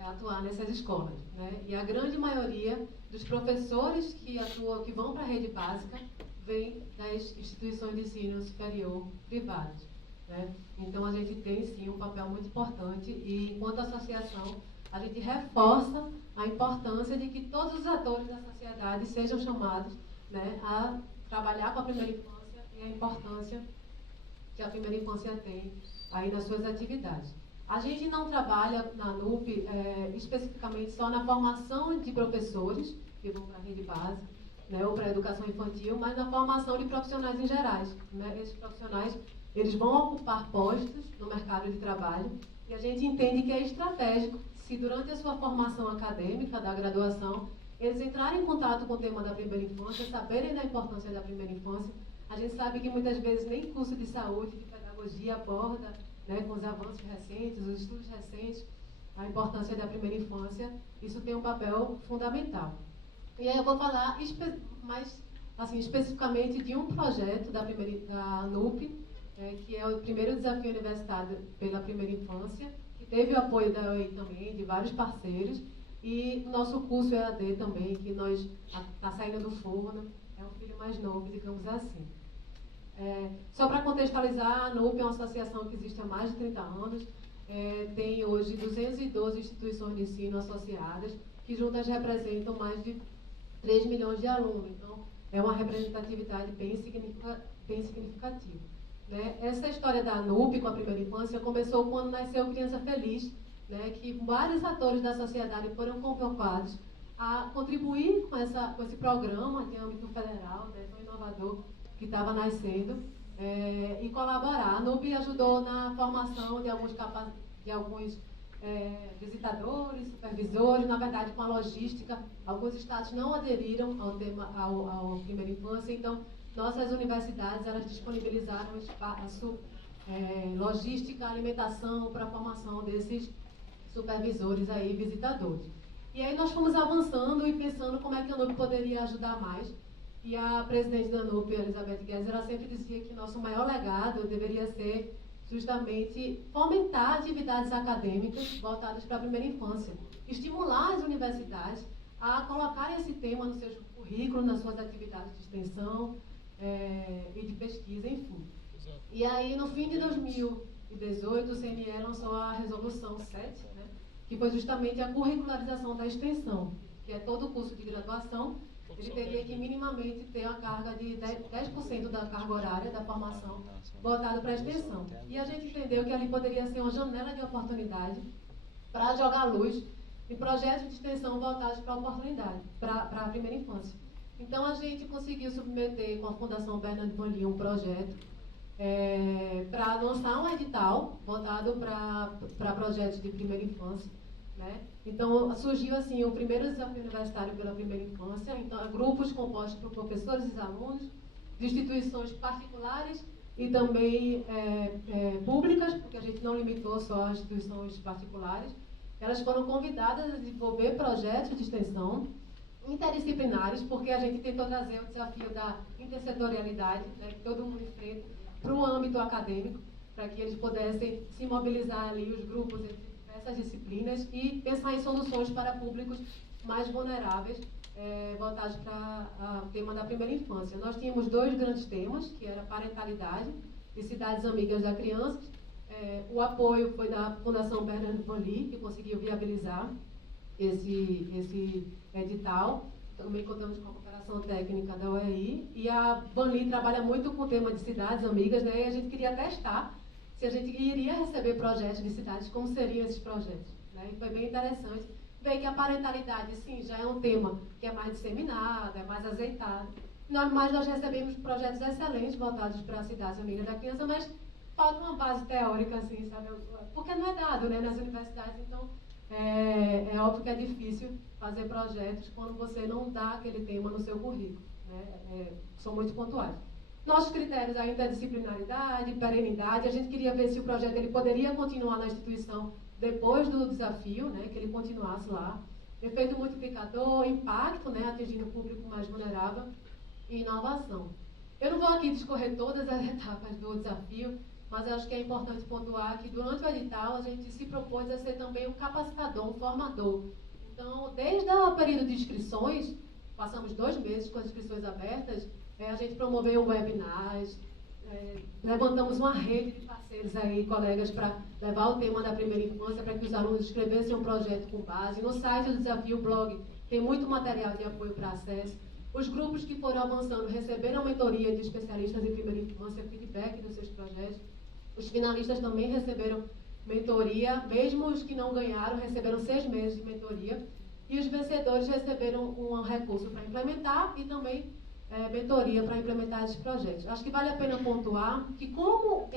atuar nessas escolas, né? E a grande maioria dos professores que vão para a rede básica vem das instituições de ensino superior privadas, né? Então a gente tem sim um papel muito importante e, enquanto associação, a gente reforça a importância de que todos os atores da sociedade sejam chamados, né, a trabalhar com a primeira infância e a importância que a primeira infância tem aí nas suas atividades. A gente não trabalha na ANUP especificamente só na formação de professores que vão para a rede básica, né, ou para a educação infantil, mas na formação de profissionais em gerais, né? Esses profissionais, eles vão ocupar postos no mercado de trabalho e a gente entende que é estratégico se durante a sua formação acadêmica da graduação eles entrarem em contato com o tema da primeira infância, saberem da importância da primeira infância. A gente sabe que muitas vezes nem curso de saúde, de pedagogia aborda, né, com os avanços recentes, os estudos recentes, a importância da primeira infância. Isso tem um papel fundamental. E aí eu vou falar mais assim, especificamente de um projeto da ANUP, que é o primeiro desafio universitário pela primeira infância, que teve o apoio da UEI também, de vários parceiros, e o nosso curso EAD também, que nós está saindo do forno, é um filho mais novo, digamos assim. Só para contextualizar, a ANUP é uma associação que existe há mais de 30 anos, tem hoje 212 instituições de ensino associadas, que juntas representam mais de 3 milhões de alunos. Então, é uma representatividade bem significativa. Né? Essa história da ANUP com a primeira infância começou quando nasceu Criança Feliz, né, que vários atores da sociedade foram convocados a contribuir com esse programa de âmbito federal, né, tão inovador, que estava nascendo, e colaborar. A ANUP ajudou na formação de alguns visitadores, supervisores, na verdade com a logística. Alguns estados não aderiram ao tema, ao primeira infância, então nossas universidades elas disponibilizaram espaço, logística, alimentação para a formação desses supervisores aí, visitadores. E aí nós fomos avançando e pensando como é que a ANUP poderia ajudar mais. E a presidente da ANUP, Elizabeth Guedes, ela sempre dizia que nosso maior legado deveria ser justamente fomentar atividades acadêmicas voltadas para a primeira infância, estimular as universidades a colocarem esse tema nos seus currículos, nas suas atividades de extensão e de pesquisa, enfim. E aí, no fim de 2018, o CNE lançou a Resolução 7, né, que foi justamente a curricularização da extensão, que é todo o curso de graduação. Ele teria que minimamente ter a carga de 10% da carga horária da formação voltada para a extensão. E a gente entendeu que ali poderia ser uma janela de oportunidade para jogar luz em projetos de extensão voltados para a oportunidade, para a primeira infância. Então a gente conseguiu submeter com a Fundação Bernard Van Leeuwen um projeto para lançar um edital voltado para projetos de primeira infância. Né? Então, surgiu assim o primeiro desafio universitário pela primeira infância. Então, grupos compostos por professores e alunos, de instituições particulares e também públicas, porque a gente não limitou só as instituições particulares. Elas foram convidadas a desenvolver projetos de extensão interdisciplinares, porque a gente tentou trazer o desafio da intersetorialidade, né, que todo mundo enfrenta, para o âmbito acadêmico, para que eles pudessem se mobilizar ali, os grupos entre diversas disciplinas, e pensar em soluções para públicos mais vulneráveis, voltados para o tema da primeira infância. Nós tínhamos 2 grandes temas, que era parentalidade e cidades amigas da criança. O apoio foi da Fundação Bernardo Banli, que conseguiu viabilizar esse edital. Também contamos com a cooperação técnica da UEI. E a Banli trabalha muito com o tema de cidades amigas, né? E a gente queria testar se a gente iria receber projetos de cidades, como seriam esses projetos, né? E foi bem interessante ver que a parentalidade, sim, já é um tema que é mais disseminado, é mais azeitado. Mas nós recebemos projetos excelentes voltados para as cidades amigas da criança, mas falta uma base teórica, assim, sabe? Porque não é dado, né, nas universidades, então é óbvio que é difícil fazer projetos quando você não dá aquele tema no seu currículo, né? São muito pontuais. Nossos critérios ainda é disciplinaridade, perenidade. A gente queria ver se o projeto ele poderia continuar na instituição depois do desafio, né, que ele continuasse lá. Efeito multiplicador, impacto, né, atingindo o público mais vulnerável, e inovação. Eu não vou aqui discorrer todas as etapas do desafio, mas acho que é importante pontuar que durante o edital a gente se propôs a ser também um capacitador, um formador. Então, desde o período de inscrições, passamos 2 meses com as inscrições abertas, a gente promoveu webinars, levantamos uma rede de parceiros aí, colegas, para levar o tema da primeira infância, para que os alunos escrevessem um projeto com base. No site do Desafio Blog tem muito material de apoio para acesso. Os grupos que foram avançando receberam mentoria de especialistas em primeira infância, feedback dos seus projetos. Os finalistas também receberam mentoria, mesmo os que não ganharam receberam 6 meses de mentoria. E os vencedores receberam um recurso para implementar e também mentoria para implementar esses projetos. Acho que vale a pena pontuar que como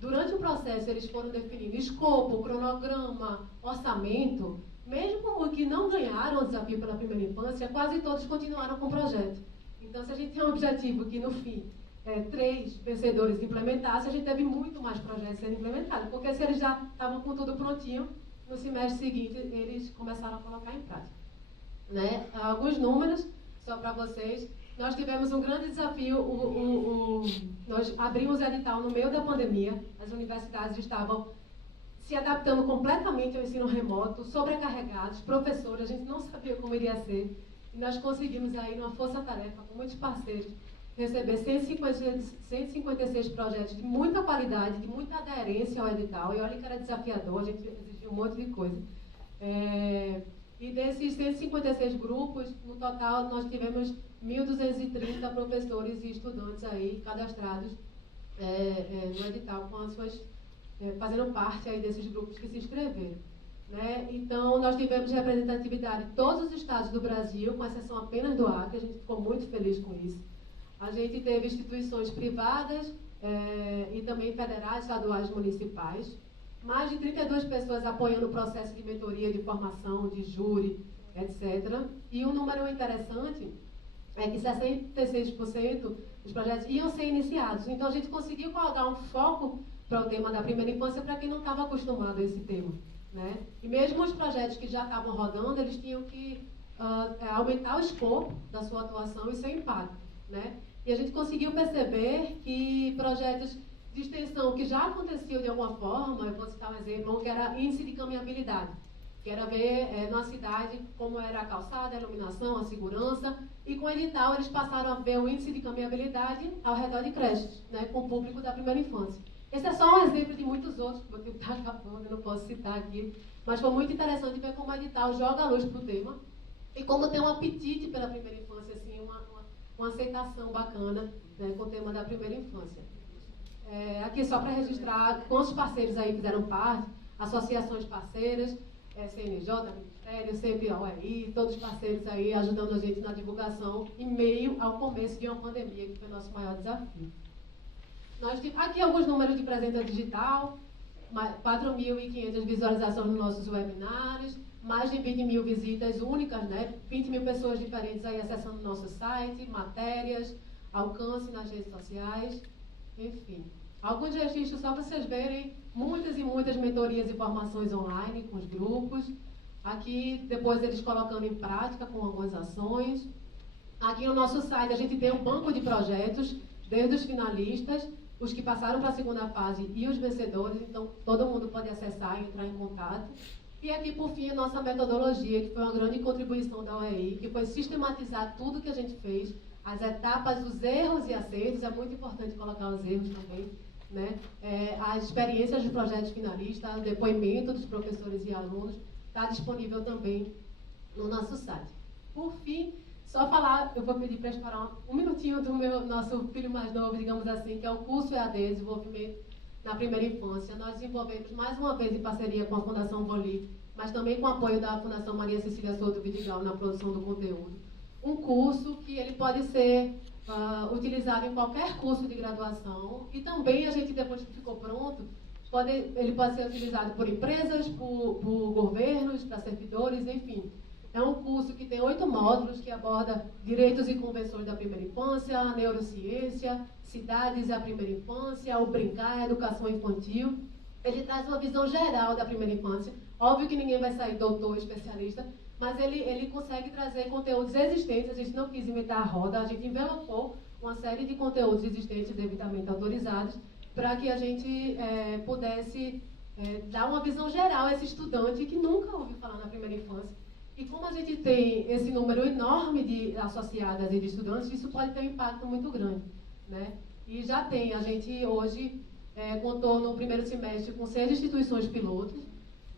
durante o processo eles foram definindo escopo, cronograma, orçamento, mesmo os que não ganharam o desafio pela primeira infância, quase todos continuaram com o projeto. Então, se a gente tem um objetivo que, no fim, 3 vencedores implementassem, a gente teve muito mais projetos sendo implementados, porque se eles já estavam com tudo prontinho, no semestre seguinte, eles começaram a colocar em prática. Né? Alguns números, só para vocês. Nós tivemos um grande desafio, nós abrimos o edital no meio da pandemia, as universidades estavam se adaptando completamente ao ensino remoto, sobrecarregados, professores, a gente não sabia como iria ser, e nós conseguimos aí, numa força-tarefa, com muitos parceiros, receber 156 projetos de muita qualidade, de muita aderência ao edital, e olha que era desafiador, a gente exigiu um monte de coisa. E desses 156 grupos, no total, nós tivemos 1.230 professores e estudantes aí cadastrados no edital, com as suas, fazendo parte aí desses grupos que se inscreveram. Né? Então, nós tivemos representatividade de todos os estados do Brasil, com exceção apenas do Acre, a gente ficou muito feliz com isso. A gente teve instituições privadas e também federais, estaduais, municipais. Mais de 32 pessoas apoiando o processo de mentoria, de formação, de júri, etc. E um número interessante é que 66% dos projetos iam ser iniciados. Então, a gente conseguiu dar um foco para o tema da primeira infância para quem não estava acostumado a esse tema. Né? E mesmo os projetos que já estavam rodando, eles tinham que aumentar o escopo da sua atuação e seu impacto. Né? E a gente conseguiu perceber que projetos de extensão que já aconteciam de alguma forma, eu vou citar um exemplo, que era índice de caminhabilidade, que era ver na cidade como era a calçada, a iluminação, a segurança, e com o edital eles passaram a ver o índice de caminhabilidade ao redor de creches, né, com o público da primeira infância. Esse é só um exemplo de muitos outros, que o tempo está acabando, eu não posso citar aqui, mas foi muito interessante ver como o edital joga a luz para o tema, e como tem um apetite pela primeira infância, assim, uma aceitação bacana, né, com o tema da primeira infância. Aqui só para registrar quantos parceiros aí fizeram parte, associações parceiras, CNJ, Ministério, sempre a UEI, todos os parceiros aí ajudando a gente na divulgação em meio ao começo de uma pandemia, que foi o nosso maior desafio. Nós tivemos aqui alguns números de presença digital, 4.500 visualizações nos nossos webinários, mais de 20.000 visitas únicas, né? 20.000 pessoas diferentes aí acessando o nosso site, matérias, alcance nas redes sociais. enfim. Alguns registros só para vocês verem, muitas e muitas mentorias e formações online com os grupos. Aqui, depois eles colocando em prática com algumas ações. Aqui no nosso site a gente tem um banco de projetos, desde os finalistas, os que passaram para a segunda fase e os vencedores, então todo mundo pode acessar e entrar em contato. E aqui, por fim, a nossa metodologia, que foi uma grande contribuição da UEI, que foi sistematizar tudo que a gente fez, as etapas, os erros e acertos, é muito importante colocar os erros também, né? As experiências dos projetos finalistas, o depoimento dos professores e alunos, está disponível também no nosso site. Por fim, só falar, eu vou pedir para esperar um minutinho do nosso filho mais novo, digamos assim, que é o curso EAD, Desenvolvimento na Primeira Infância. Nós desenvolvemos mais uma vez em parceria com a Fundação Voli, mas também com o apoio da Fundação Maria Cecília Souto Vidigal na produção do conteúdo. Um curso que ele pode ser utilizado em qualquer curso de graduação e também a gente, depois que ficou pronto, ele pode ser utilizado por empresas, por governos, para servidores, enfim. É um curso que tem 8 módulos que aborda direitos e convenções da primeira infância, a neurociência, cidades e a primeira infância, o brincar, a educação infantil. Ele traz uma visão geral da primeira infância. Óbvio que ninguém vai sair doutor, especialista, mas ele consegue trazer conteúdos existentes. A gente não quis imitar a roda, a gente envelopou uma série de conteúdos existentes devidamente autorizados para que a gente pudesse dar uma visão geral a esse estudante que nunca ouviu falar na primeira infância. E como a gente tem esse número enorme de associadas e de estudantes, isso pode ter um impacto muito grande, né? E já tem, a gente hoje contou no primeiro semestre com 6 instituições pilotos,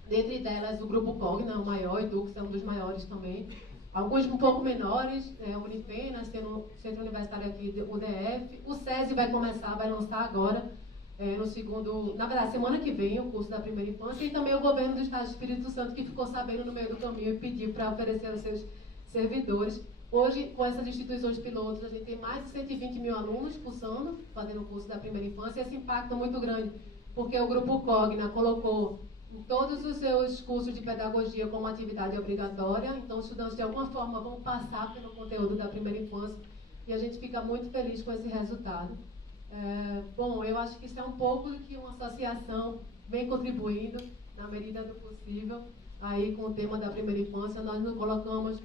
dentre delas o Grupo Cogna, o maior, Edux é um dos maiores também. Alguns um pouco menores, o Unifenas, tem o Centro Universitário aqui, o DF. O SESI vai lançar agora, na verdade, semana que vem, o curso da primeira infância, e também o governo do Estado do Espírito Santo, que ficou sabendo no meio do caminho e pediu para oferecer aos seus servidores. Hoje, com essas instituições pilotos, a gente tem mais de 120 mil alunos cursando, fazendo o curso da primeira infância, e esse impacto é muito grande, porque o Grupo Cogna colocou em todos os seus cursos de pedagogia como atividade obrigatória, então os estudantes de alguma forma vão passar pelo conteúdo da primeira infância, e a gente fica muito feliz com esse resultado. Bom, eu acho que isso é um pouco do que uma associação vem contribuindo, na medida do possível, aí com o tema da primeira infância. Nós nos colocamos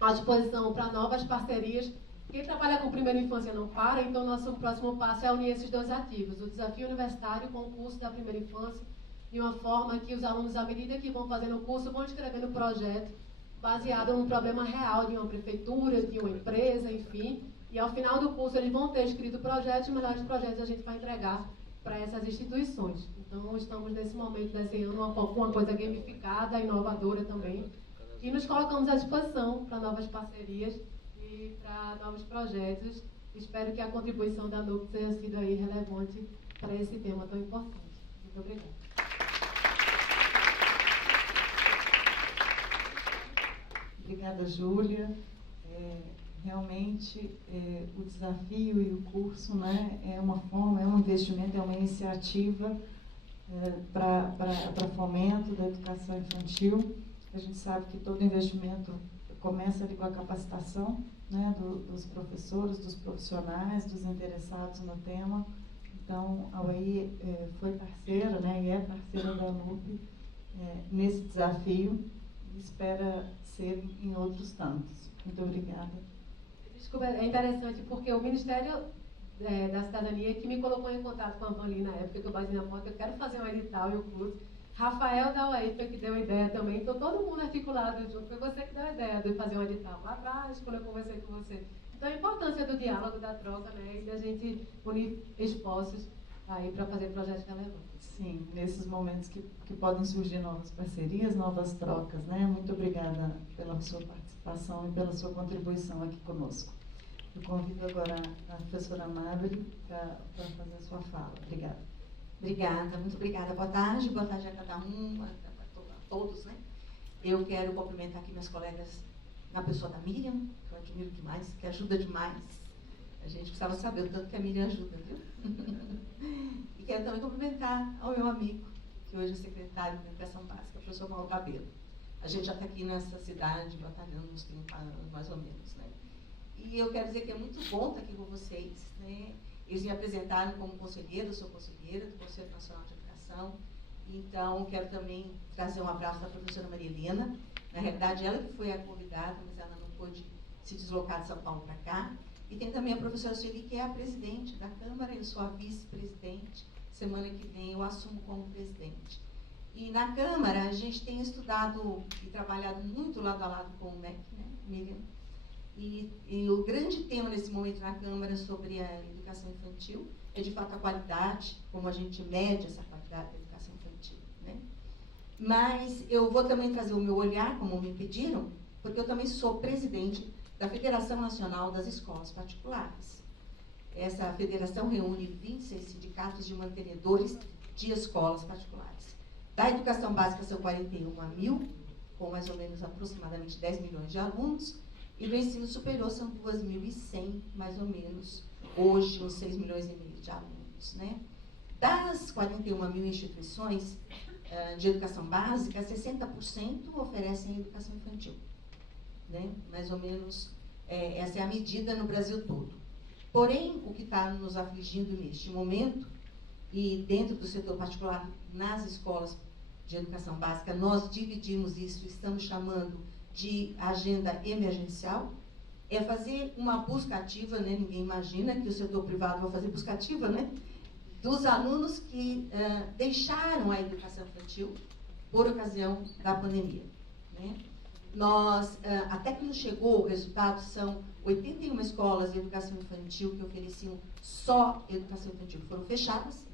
à disposição para novas parcerias. Quem trabalha com primeira infância não para, então nosso próximo passo é unir esses dois ativos, o desafio universitário com o curso da primeira infância, de uma forma que os alunos, à medida que vão fazendo o curso, vão escrevendo projeto baseado num problema real de uma prefeitura, de uma empresa, enfim. E ao final do curso eles vão ter escrito projetos, e melhores projetos a gente vai entregar para essas instituições. Então estamos nesse momento desenhando uma coisa gamificada, inovadora também. E nos colocamos à disposição para novas parcerias e para novos projetos. Espero que a contribuição da NUP tenha sido aí relevante para esse tema tão importante. Muito obrigada. Obrigada, Júlia. Realmente, o desafio e o curso, né, é uma forma, é um investimento, é uma iniciativa para fomento da educação infantil. A gente sabe que todo investimento começa ali com a capacitação, né, dos professores, dos profissionais, dos interessados no tema. Então, a UEI foi parceira, né, e é parceira da NUP nesse desafio e espera ser em outros tantos. Muito obrigada. Desculpa, é interessante porque o Ministério da Cidadania que me colocou em contato com a Vanli na época que eu bati na porta, eu quero fazer um edital e o curso. Rafael da UEI foi que deu a ideia também, então todo mundo articulado junto, foi você que deu a ideia de fazer um edital lá atrás, quando eu conversei com você. Então a importância do diálogo, da troca, né, e da gente unir esforços aí para fazer projetos relevantes. Sim, nesses momentos que podem surgir novas parcerias, novas trocas, né? Muito obrigada pela sua participação e pela sua contribuição aqui conosco. Eu convido agora a professora Mabel para fazer a sua fala. Obrigada. Obrigada, muito obrigada. Boa tarde a cada um, a todos, né? Eu quero cumprimentar aqui meus colegas na pessoa da Miriam, que eu admiro demais, que ajuda demais. A gente precisava saber o tanto que a Miriam ajuda, viu? E quero também cumprimentar ao meu amigo, que hoje é secretário da Educação Básica, o professor Mauro Cabelo. A gente já está aqui nessa cidade batalhando uns 30 anos, mais ou menos, né? E eu quero dizer que é muito bom estar aqui com vocês, né? Eles me apresentaram como conselheira, eu sou conselheira do Conselho Nacional de Educação. Então, quero também trazer um abraço da professora Maria Helena. Na realidade, ela que foi a convidada, mas ela não pôde se deslocar de São Paulo para cá. E tem também a professora Sueli, que é a presidente da Câmara, eu sou a vice-presidente. Semana que vem eu assumo como presidente. E na Câmara, a gente tem estudado e trabalhado muito lado a lado com o MEC, né, Miriam? E o grande tema nesse momento na Câmara sobre a educação infantil é, de fato, a qualidade, como a gente mede essa qualidade da educação infantil, né? Mas eu vou também trazer o meu olhar, como me pediram, porque eu também sou presidente da Federação Nacional das Escolas Particulares. Essa federação reúne 26 sindicatos de mantenedores de escolas particulares. Da educação básica são 41 mil, com mais ou menos aproximadamente 10 milhões de alunos, e do ensino superior são 2.100, mais ou menos, hoje uns 6 milhões e meio de alunos, né? Das 41 mil instituições de educação básica, 60% oferecem educação infantil, né? Mais ou menos, essa é a medida no Brasil todo. Porém, o que está nos afligindo neste momento, e dentro do setor particular, nas escolas de educação básica, nós dividimos isso, estamos chamando de agenda emergencial, é fazer uma busca ativa, né? Ninguém imagina que o setor privado vai fazer busca ativa, né? Dos alunos que deixaram a educação infantil por ocasião da pandemia, né? Nós, até que nos chegou o resultado, são 81 escolas de educação infantil que ofereciam só educação infantil, foram fechadas,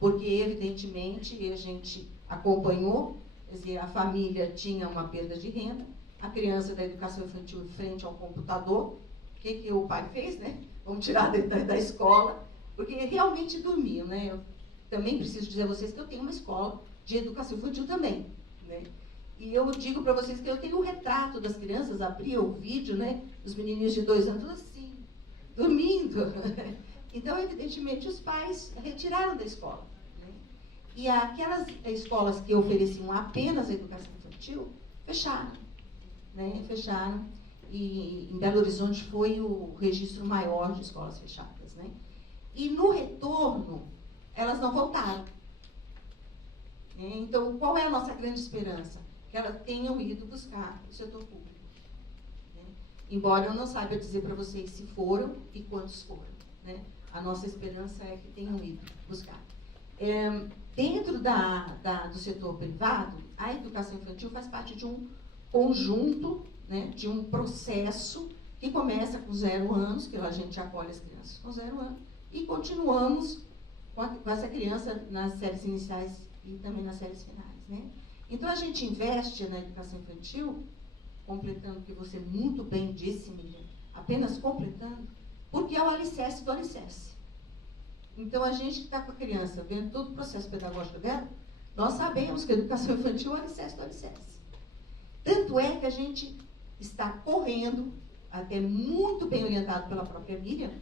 porque, evidentemente, a gente acompanhou, quer dizer, a família tinha uma perda de renda, a criança da educação infantil frente ao computador, o que o pai fez, né? Vamos tirar da escola, porque realmente dormiam, né? Eu também preciso dizer a vocês que eu tenho uma escola de educação infantil também, né? E eu digo para vocês que eu tenho o retrato das crianças, abri o vídeo, né? Os menininhos de 2 anos, assim, dormindo. Então, evidentemente, os pais retiraram da escola, né? E aquelas escolas que ofereciam apenas a educação infantil, fecharam, né? Fecharam. E em Belo Horizonte foi o registro maior de escolas fechadas, né? E no retorno, elas não voltaram. Então, qual é a nossa grande esperança? Que elas tenham ido buscar o setor público, né? Embora eu não saiba dizer para vocês se foram e quantos foram, né? A nossa esperança é que tenham ido buscar. Dentro do setor privado, a educação infantil faz parte de um conjunto, né, de um processo que começa com 0 anos, que a gente acolhe as crianças com 0 anos, e continuamos com essa criança nas séries iniciais e também nas séries finais, né? Então, a gente investe na educação infantil, completando o que você muito bem disse, Miriam, apenas completando, porque é o alicerce do alicerce. Então, a gente que está com a criança, vendo todo o processo pedagógico dela, nós sabemos que a educação infantil é o alicerce do alicerce. Tanto é que a gente está correndo, até muito bem orientado pela própria Miriam,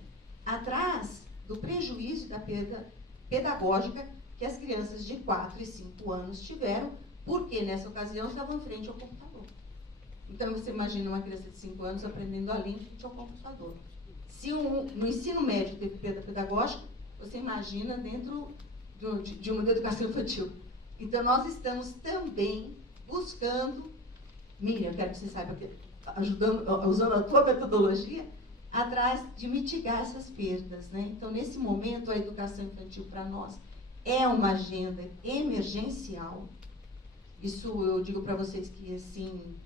atrás do prejuízo da perda pedagógica que as crianças de 4 e 5 anos tiveram, porque nessa ocasião estavam em frente ao computador. Então, você imagina uma criança de 5 anos aprendendo a ler em frente ao computador. Se no ensino médio teve perda pedagógica, você imagina dentro de uma educação infantil. Então, nós estamos também buscando, Miriam, quero que você saiba que usando a tua metodologia, atrás de mitigar essas perdas, né? Então, nesse momento, a educação infantil para nós é uma agenda emergencial. Isso eu digo para vocês que, assim,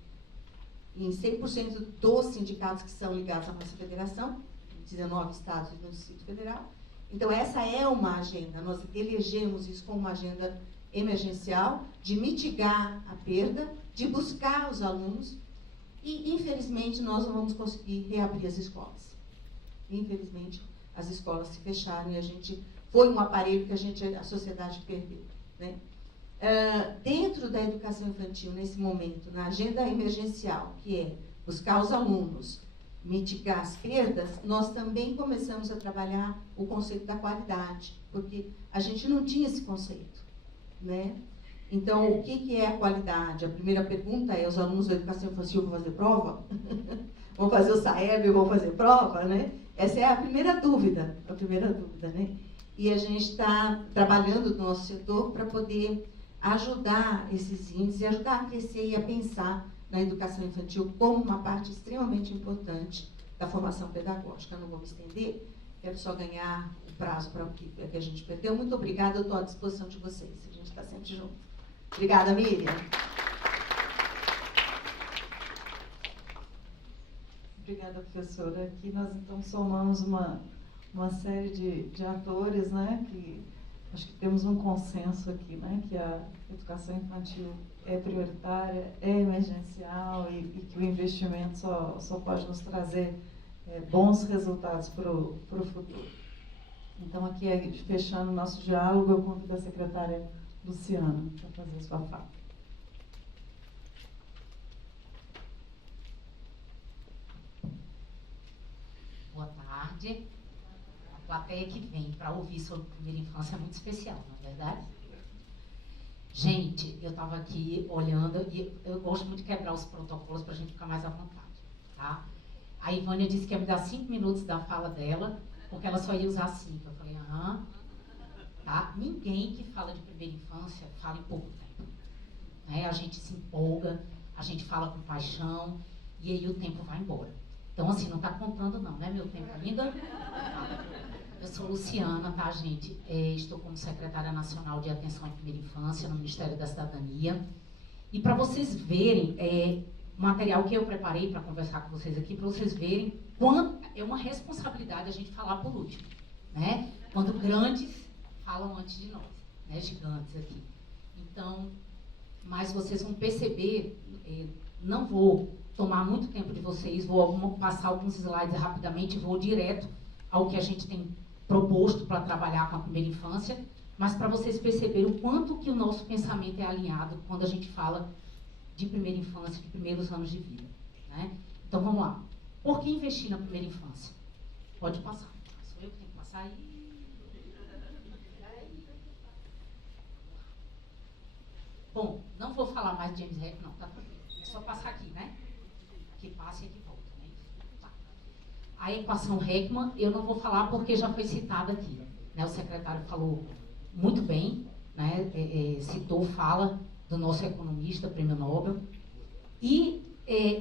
em 100% dos sindicatos que são ligados à nossa federação, 19 estados e no Distrito Federal. Então, essa é uma agenda, nós elegemos isso como uma agenda emergencial, de mitigar a perda, de buscar os alunos, e, infelizmente, nós não vamos conseguir reabrir as escolas. Infelizmente, as escolas se fecharam e foi um aparelho que a sociedade perdeu, né? Dentro da educação infantil, nesse momento, na agenda emergencial, que é buscar os alunos, mitigar as perdas, nós também começamos a trabalhar o conceito da qualidade, porque a gente não tinha esse conceito, né? Então, o que é a qualidade? A primeira pergunta é, os alunos da educação infantil vão fazer prova? Vão fazer o SAEB, vão fazer prova, né? Essa é a primeira dúvida, né? E a gente está trabalhando no nosso setor para poder ajudar esses índices e ajudar a crescer e a pensar na educação infantil como uma parte extremamente importante da formação pedagógica. Eu não vou me estender, quero só ganhar o prazo para o que a gente pretendeu. Muito obrigada, eu estou à disposição de vocês. A gente está sempre junto. Obrigada, Miriam. Obrigada, professora. Aqui nós então somamos uma série de atores, né, que acho que temos um consenso aqui, né, que a educação infantil é prioritária, é emergencial e que o investimento só pode nos trazer bons resultados para o futuro. Então, aqui, fechando o nosso diálogo, eu convido a secretária Luciana para fazer a sua fala. Boa tarde. A plateia que vem para ouvir sobre primeira infância é muito especial, não é verdade? Gente, eu estava aqui olhando e eu gosto muito de quebrar os protocolos para a gente ficar mais à vontade, tá? A Ivânia disse que ia me dar 5 minutos da fala dela, porque ela só ia usar 5. Eu falei, aham. Tá? Ninguém que fala de primeira infância fala em pouco tempo. Né? A gente se empolga, a gente fala com paixão e aí o tempo vai embora. Então, assim, não está contando não, né, meu tempo ainda? Tá. Eu sou Luciana, tá, gente? Estou como secretária nacional de atenção à primeira infância no Ministério da Cidadania. E para vocês verem, o material que eu preparei para conversar com vocês aqui, para vocês verem quanto é uma responsabilidade a gente falar por último, né? Quando grandes falam antes de nós, né? Gigantes aqui. Então, mas vocês vão perceber, não vou tomar muito tempo de vocês, vou passar alguns slides rapidamente, vou direto ao que a gente tem proposto para trabalhar com a primeira infância, mas para vocês perceberem o quanto que o nosso pensamento é alinhado quando a gente fala de primeira infância, de primeiros anos de vida, né? Então vamos lá. Por que investir na primeira infância? Pode passar. Sou eu que tenho que passar aí. Bom, não vou falar mais de James Heck, não, tá tranquilo. É só passar aqui, né? Que passa e que volta, né? Tá. A equação Heckman, eu não vou falar porque já foi citada aqui, né? O secretário falou muito bem, né? Citou fala do nosso economista, prêmio Nobel. E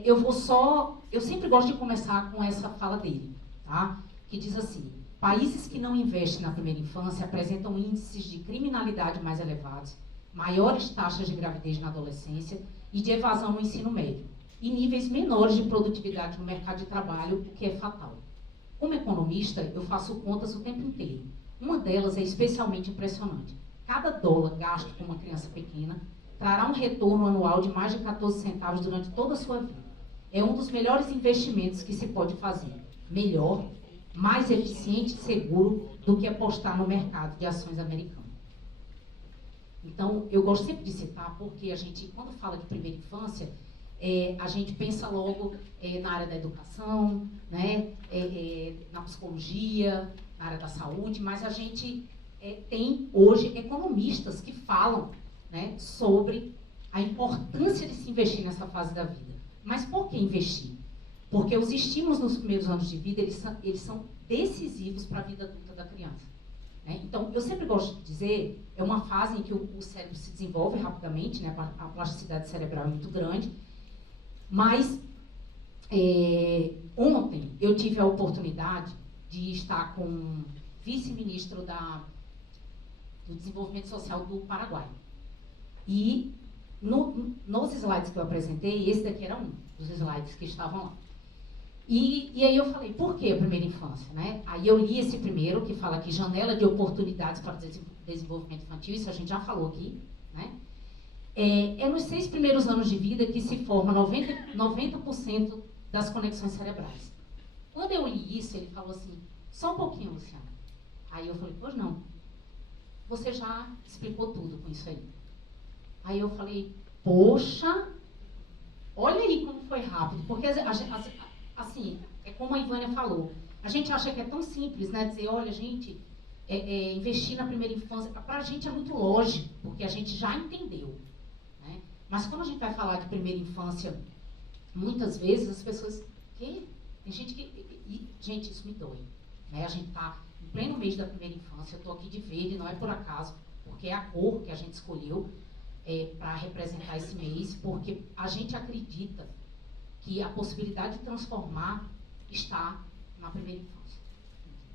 eu sempre gosto de começar com essa fala dele, tá? Que diz assim, países que não investem na primeira infância apresentam índices de criminalidade mais elevados, maiores taxas de gravidez na adolescência e de evasão no ensino médio, e níveis menores de produtividade no mercado de trabalho, o que é fatal. Como economista, eu faço contas o tempo inteiro. Uma delas é especialmente impressionante. Cada dólar gasto com uma criança pequena trará um retorno anual de mais de 14 centavos durante toda a sua vida. É um dos melhores investimentos que se pode fazer. Melhor, mais eficiente e seguro do que apostar no mercado de ações americano. Então, eu gosto sempre de citar, porque a gente, quando fala de primeira infância, a gente pensa logo na área da educação, né, na psicologia, na área da saúde, mas a gente tem hoje economistas que falam, né, sobre a importância de se investir nessa fase da vida. Mas por que investir? Porque os estímulos nos primeiros anos de vida, eles são decisivos para a vida adulta da criança. Né? Então, eu sempre gosto de dizer, é uma fase em que o cérebro se desenvolve rapidamente, né? A plasticidade cerebral é muito grande, mas ontem eu tive a oportunidade de estar com o vice-ministro do Desenvolvimento Social do Paraguai. E nos slides que eu apresentei, esse daqui era um dos slides que estavam lá. E aí eu falei, por que a primeira infância? Né? Aí eu li esse primeiro, que fala aqui, janela de oportunidades para desenvolvimento infantil, isso a gente já falou aqui. Né? É nos 6 primeiros anos de vida que se forma 90% das conexões cerebrais. Quando eu li isso, ele falou assim, só um pouquinho, Luciana. Aí eu falei, pois não, você já explicou tudo com isso aí. Aí eu falei, poxa, olha aí como foi rápido, porque assim, é como a Ivânia falou, a gente acha que é tão simples, né, dizer, olha, gente, investir na primeira infância, para a gente é muito lógico, porque a gente já entendeu, né? Mas quando a gente vai falar de primeira infância, muitas vezes as pessoas, quê? Tem gente gente, isso me dói. Né? A gente está em pleno mês da primeira infância, eu estou aqui de verde, não é por acaso, porque é a cor que a gente escolheu para representar esse mês, porque a gente acredita que a possibilidade de transformar está na primeira infância.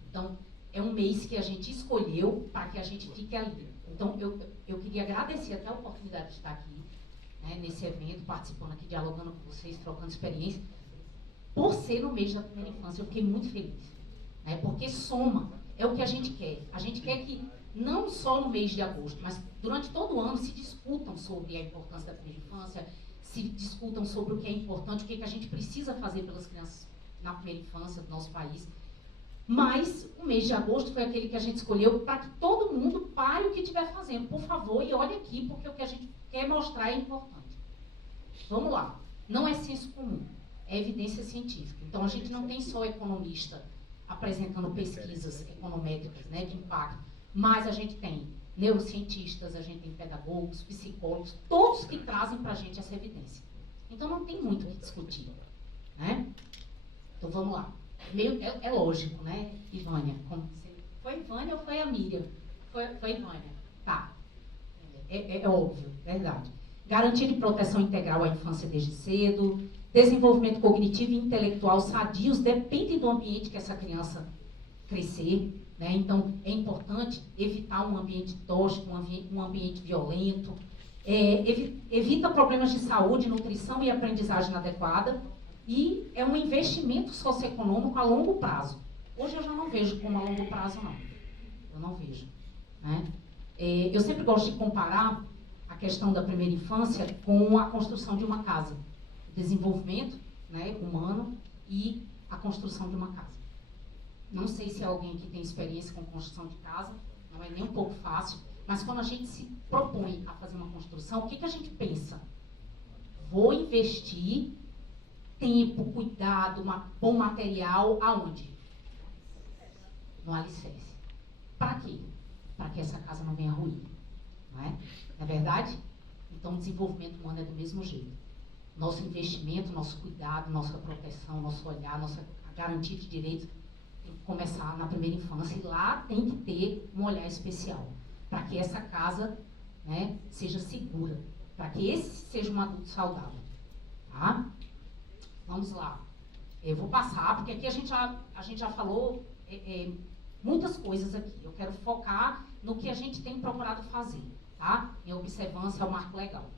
Então, é um mês que a gente escolheu para que a gente fique ali. Então, eu queria agradecer até a oportunidade de estar aqui, né, nesse evento, participando aqui, dialogando com vocês, trocando experiência, por ser no mês da primeira infância. Eu fiquei muito feliz, né, porque soma, é o que a gente quer. A gente quer que, não só no mês de agosto, mas durante todo o ano, se discutam sobre a importância da primeira infância, se discutam sobre o que é importante, o que a gente precisa fazer pelas crianças na primeira infância do nosso país. Mas o mês de agosto foi aquele que a gente escolheu para que todo mundo pare o que estiver fazendo, por favor, e olhe aqui, porque o que a gente quer mostrar é importante. Vamos lá. Não é senso comum, é evidência científica. Então, a gente não tem só economista apresentando pesquisas econométricas, né, de impacto, mas a gente tem neurocientistas, a gente tem pedagogos, psicólogos, todos que trazem para a gente essa evidência. Então, não tem muito o que discutir, né? Então, vamos lá. É lógico, né, Ivânia? Foi Ivânia ou foi a Miriam? Foi Ivânia. Tá. É óbvio, verdade. Garantia de proteção integral à infância desde cedo, desenvolvimento cognitivo e intelectual sadios, depende do ambiente que essa criança crescer, né? Então, é importante evitar um ambiente tóxico, um ambiente violento, evita problemas de saúde, nutrição e aprendizagem inadequada, e é um investimento socioeconômico a longo prazo. Hoje eu já não vejo como a longo prazo, não. Eu não vejo, né? Eu sempre gosto de comparar a questão da primeira infância com a construção de uma casa. O desenvolvimento, né, humano e a construção de uma casa. Não sei se é alguém que tem experiência com construção de casa, não é nem um pouco fácil, mas quando a gente se propõe a fazer uma construção, o que a gente pensa? Vou investir tempo, cuidado, bom material, aonde? No alicerce. Para quê? Para que essa casa não venha ruir. Não é? Não é verdade? Então, o desenvolvimento humano é do mesmo jeito. Nosso investimento, nosso cuidado, nossa proteção, nosso olhar, nossa garantia de direitos tem que começar na primeira infância, e lá tem que ter um olhar especial para que essa casa, né, seja segura, para que esse seja um adulto saudável. Tá? Vamos lá. Eu vou passar, porque aqui a gente já falou muitas coisas aqui. Eu quero focar no que a gente tem procurado fazer, tá? Em observância ao marco legal.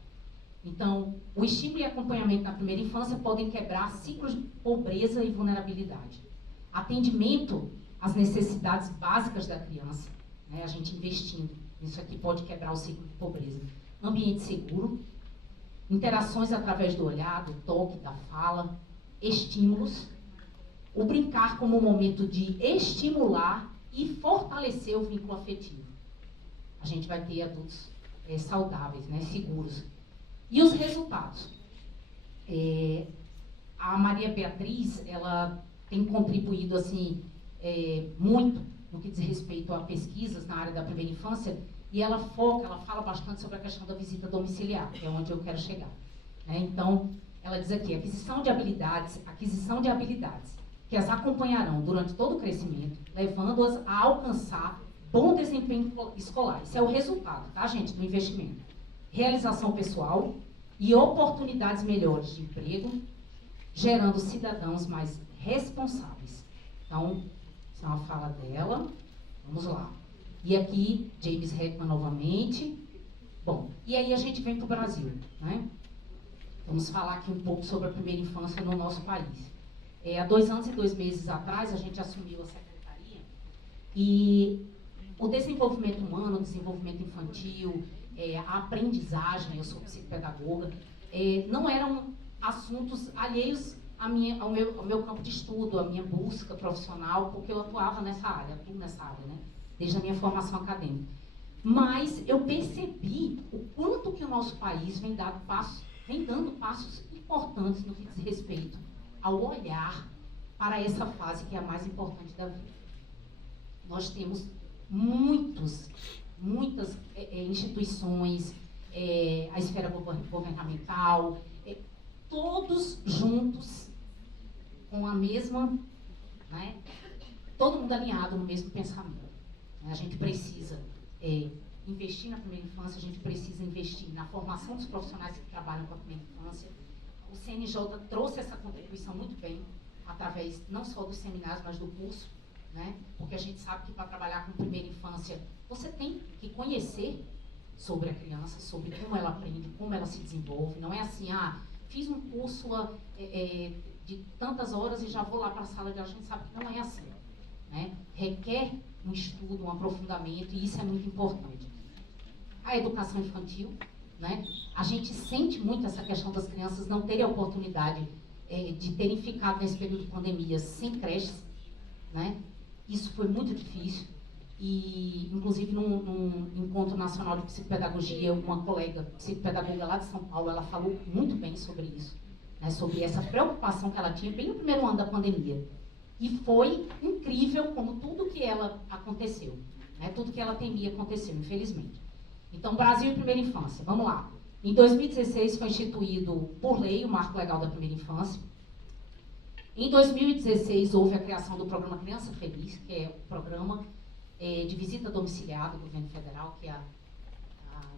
Então, o estímulo e acompanhamento na primeira infância podem quebrar ciclos de pobreza e vulnerabilidade. Atendimento às necessidades básicas da criança, né? A gente investindo. Isso aqui pode quebrar o ciclo de pobreza. Ambiente seguro, interações através do olhar, do toque, da fala, estímulos, o brincar como um momento de estimular e fortalecer o vínculo afetivo. A gente vai ter adultos saudáveis, né, seguros. E os resultados? A Maria Beatriz, ela tem contribuído assim, muito no que diz respeito a pesquisas na área da primeira infância, e ela fala bastante sobre a questão da visita domiciliar, que é onde eu quero chegar. Né? Então, ela diz aqui, aquisição de habilidades que as acompanharão durante todo o crescimento, levando-as a alcançar bom desempenho escolar. Isso é o resultado, tá, gente, do investimento. Realização pessoal e oportunidades melhores de emprego, gerando cidadãos mais responsáveis. Então, essa é uma fala dela. Vamos lá. E aqui, James Heckman novamente. Bom, e aí a gente vem para o Brasil, né? Vamos falar aqui um pouco sobre a primeira infância no nosso país. Há 2 anos e 2 meses atrás, a gente assumiu a secretaria, e o desenvolvimento humano, o desenvolvimento infantil, a aprendizagem, eu sou psicopedagoga, não eram assuntos alheios ao meu campo de estudo, à minha busca profissional, porque eu atuo nessa área, né? Desde a minha formação acadêmica. Mas eu percebi o quanto que o nosso país vem dando passos importantes no que diz respeito ao olhar para essa fase que é a mais importante da vida. Nós temos muitas instituições, a esfera governamental, todos juntos com a mesma, né, todo mundo alinhado no mesmo pensamento. A gente precisa investir na primeira infância, a gente precisa investir na formação dos profissionais que trabalham com a primeira infância. O CNJ trouxe essa contribuição muito bem, através não só dos seminários, mas do curso, né? Porque a gente sabe que para trabalhar com primeira infância, você tem que conhecer sobre a criança, sobre como ela aprende, como ela se desenvolve. Não é assim, fiz um curso de tantas horas e já vou lá para a sala de aula. A gente sabe que não é assim, né? Requer um estudo, um aprofundamento, e isso é muito importante. A educação infantil, né? A gente sente muito essa questão das crianças não terem a oportunidade de terem ficado nesse período de pandemia sem creches, né? Isso foi muito difícil. E, inclusive, num encontro nacional de psicopedagogia, uma colega psicopedagoga lá de São Paulo, ela falou muito bem sobre isso, né? Sobre essa preocupação que ela tinha bem no primeiro ano da pandemia. E foi incrível como tudo que ela aconteceu, né? Tudo que ela temia aconteceu, infelizmente. Então, Brasil e primeira infância, vamos lá. Em 2016 foi instituído por lei o Marco Legal da Primeira Infância. Em 2016 houve a criação do programa Criança Feliz, que é o programa de visita domiciliar do governo federal, que a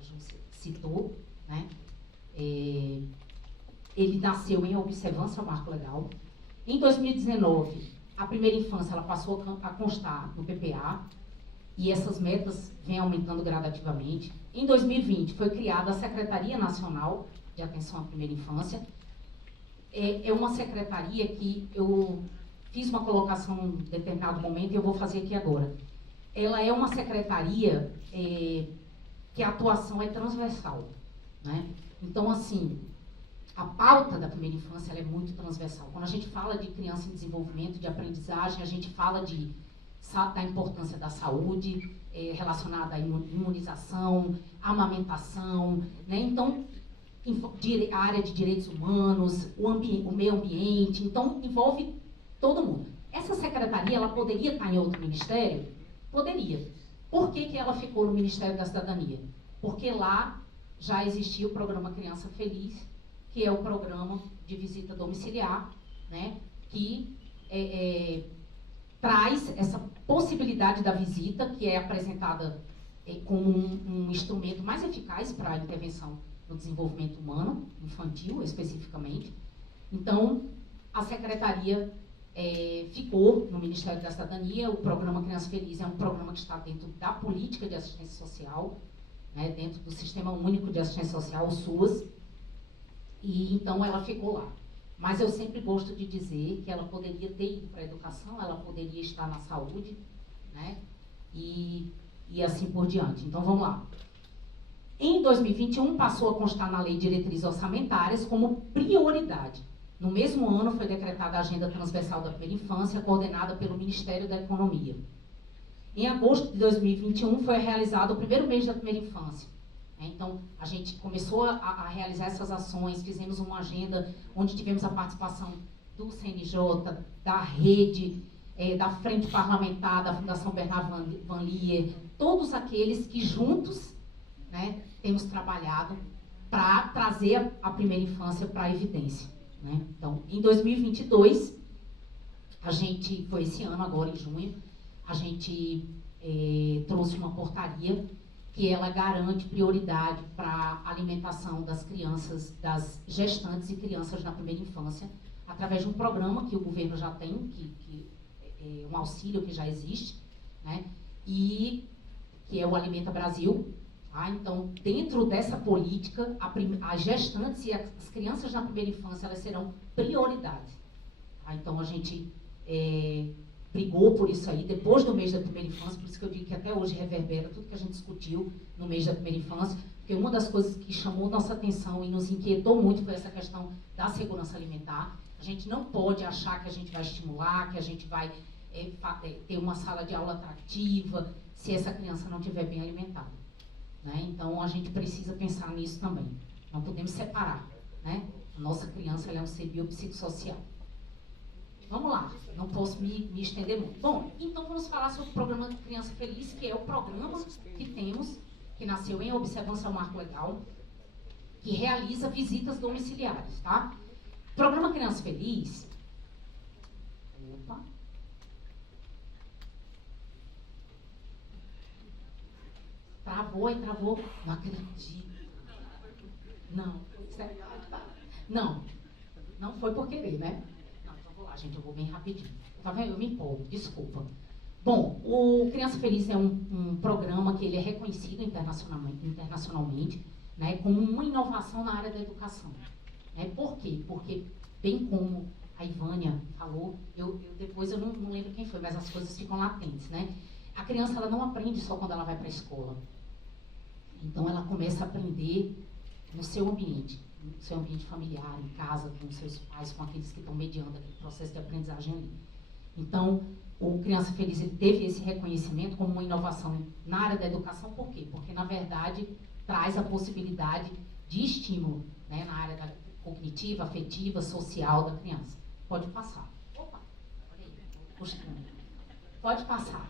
Ju citou, né? Ele nasceu em observância ao Marco Legal. Em 2019, a primeira infância ela passou a constar no PPA, e essas metas vêm aumentando gradativamente. Em 2020, foi criada a Secretaria Nacional de Atenção à Primeira Infância. É uma secretaria que eu fiz uma colocação em determinado momento e eu vou fazer aqui agora. Ela é uma secretaria que a atuação é transversal, né? Então, assim, a pauta da primeira infância ela é muito transversal. Quando a gente fala de criança em desenvolvimento, de aprendizagem, a gente fala da importância da saúde relacionada à imunização, amamentação, né? Então, a área de direitos humanos, o meio ambiente, então envolve todo mundo. Essa secretaria, ela poderia estar em outro ministério? Poderia. Por que ela ficou no Ministério da Cidadania? Porque lá já existia o programa Criança Feliz, que é o programa de visita domiciliar, né? Que traz essa possibilidade da visita, que é apresentada como um instrumento mais eficaz para a intervenção no desenvolvimento humano, infantil especificamente. Então, a secretaria ficou no Ministério da Cidadania. O programa Criança Feliz é um programa que está dentro da política de assistência social, né, dentro do Sistema Único de Assistência Social, o SUAS, e então ela ficou lá. Mas eu sempre gosto de dizer que ela poderia ter ido para a educação, ela poderia estar na saúde, né, e assim por diante. Então, vamos lá. Em 2021, passou a constar na Lei de Diretrizes Orçamentárias como prioridade. No mesmo ano, foi decretada a Agenda Transversal da Primeira Infância, coordenada pelo Ministério da Economia. Em agosto de 2021, foi realizado o primeiro mês da primeira infância. Então, a gente começou a realizar essas ações, fizemos uma agenda onde tivemos a participação do CNJ, da rede, da Frente Parlamentar, da Fundação Bernard Van Lier, todos aqueles que juntos, né, temos trabalhado para trazer a primeira infância para a evidência, né? Então, em 2022, foi esse ano agora, em junho, a gente trouxe uma portaria que ela garante prioridade para a alimentação das crianças, das gestantes e crianças na primeira infância, através de um programa que o governo já tem, que é um auxílio que já existe, né? E que é o Alimenta Brasil. Então, dentro dessa política, as gestantes e as crianças na primeira infância, elas serão prioridade. Então, a gente brigou por isso aí, depois do mês da primeira infância, por isso que eu digo que até hoje reverbera tudo que a gente discutiu no mês da primeira infância, porque uma das coisas que chamou nossa atenção e nos inquietou muito foi essa questão da segurança alimentar. A gente não pode achar que a gente vai estimular, que a gente vai ter uma sala de aula atrativa, se essa criança não estiver bem alimentada, né? Então, a gente precisa pensar nisso também. Não podemos separar, né? A nossa criança ela é um ser biopsicossocial. Vamos lá, não posso me estender muito. Bom, então vamos falar sobre o programa Criança Feliz, que é o programa que temos, que nasceu em observância ao Marco Legal, que realiza visitas domiciliares, tá? O programa Criança Feliz, Opa. Travou e travou. Não acredito. Não. Não foi por querer, né? Não, então vou lá, gente, eu vou bem rapidinho. Tá vendo? Eu me empolgo, desculpa. Bom, o Criança Feliz é um programa que ele é reconhecido internacionalmente, né, como uma inovação na área da educação. Né? Por quê? Porque, bem como a Ivânia falou, depois eu não lembro quem foi, mas as coisas ficam latentes, né? A criança, ela não aprende só quando ela vai para a escola. Então, ela começa a aprender no seu ambiente familiar, em casa, com seus pais, com aqueles que estão mediando aquele processo de aprendizagem ali. Então, o Criança Feliz ele teve esse reconhecimento como uma inovação na área da educação. Por quê? Porque, na verdade, traz a possibilidade de estímulo, né, na área cognitiva, afetiva, social da criança. Pode passar. Opa, olha aí, puxando. Pode passar.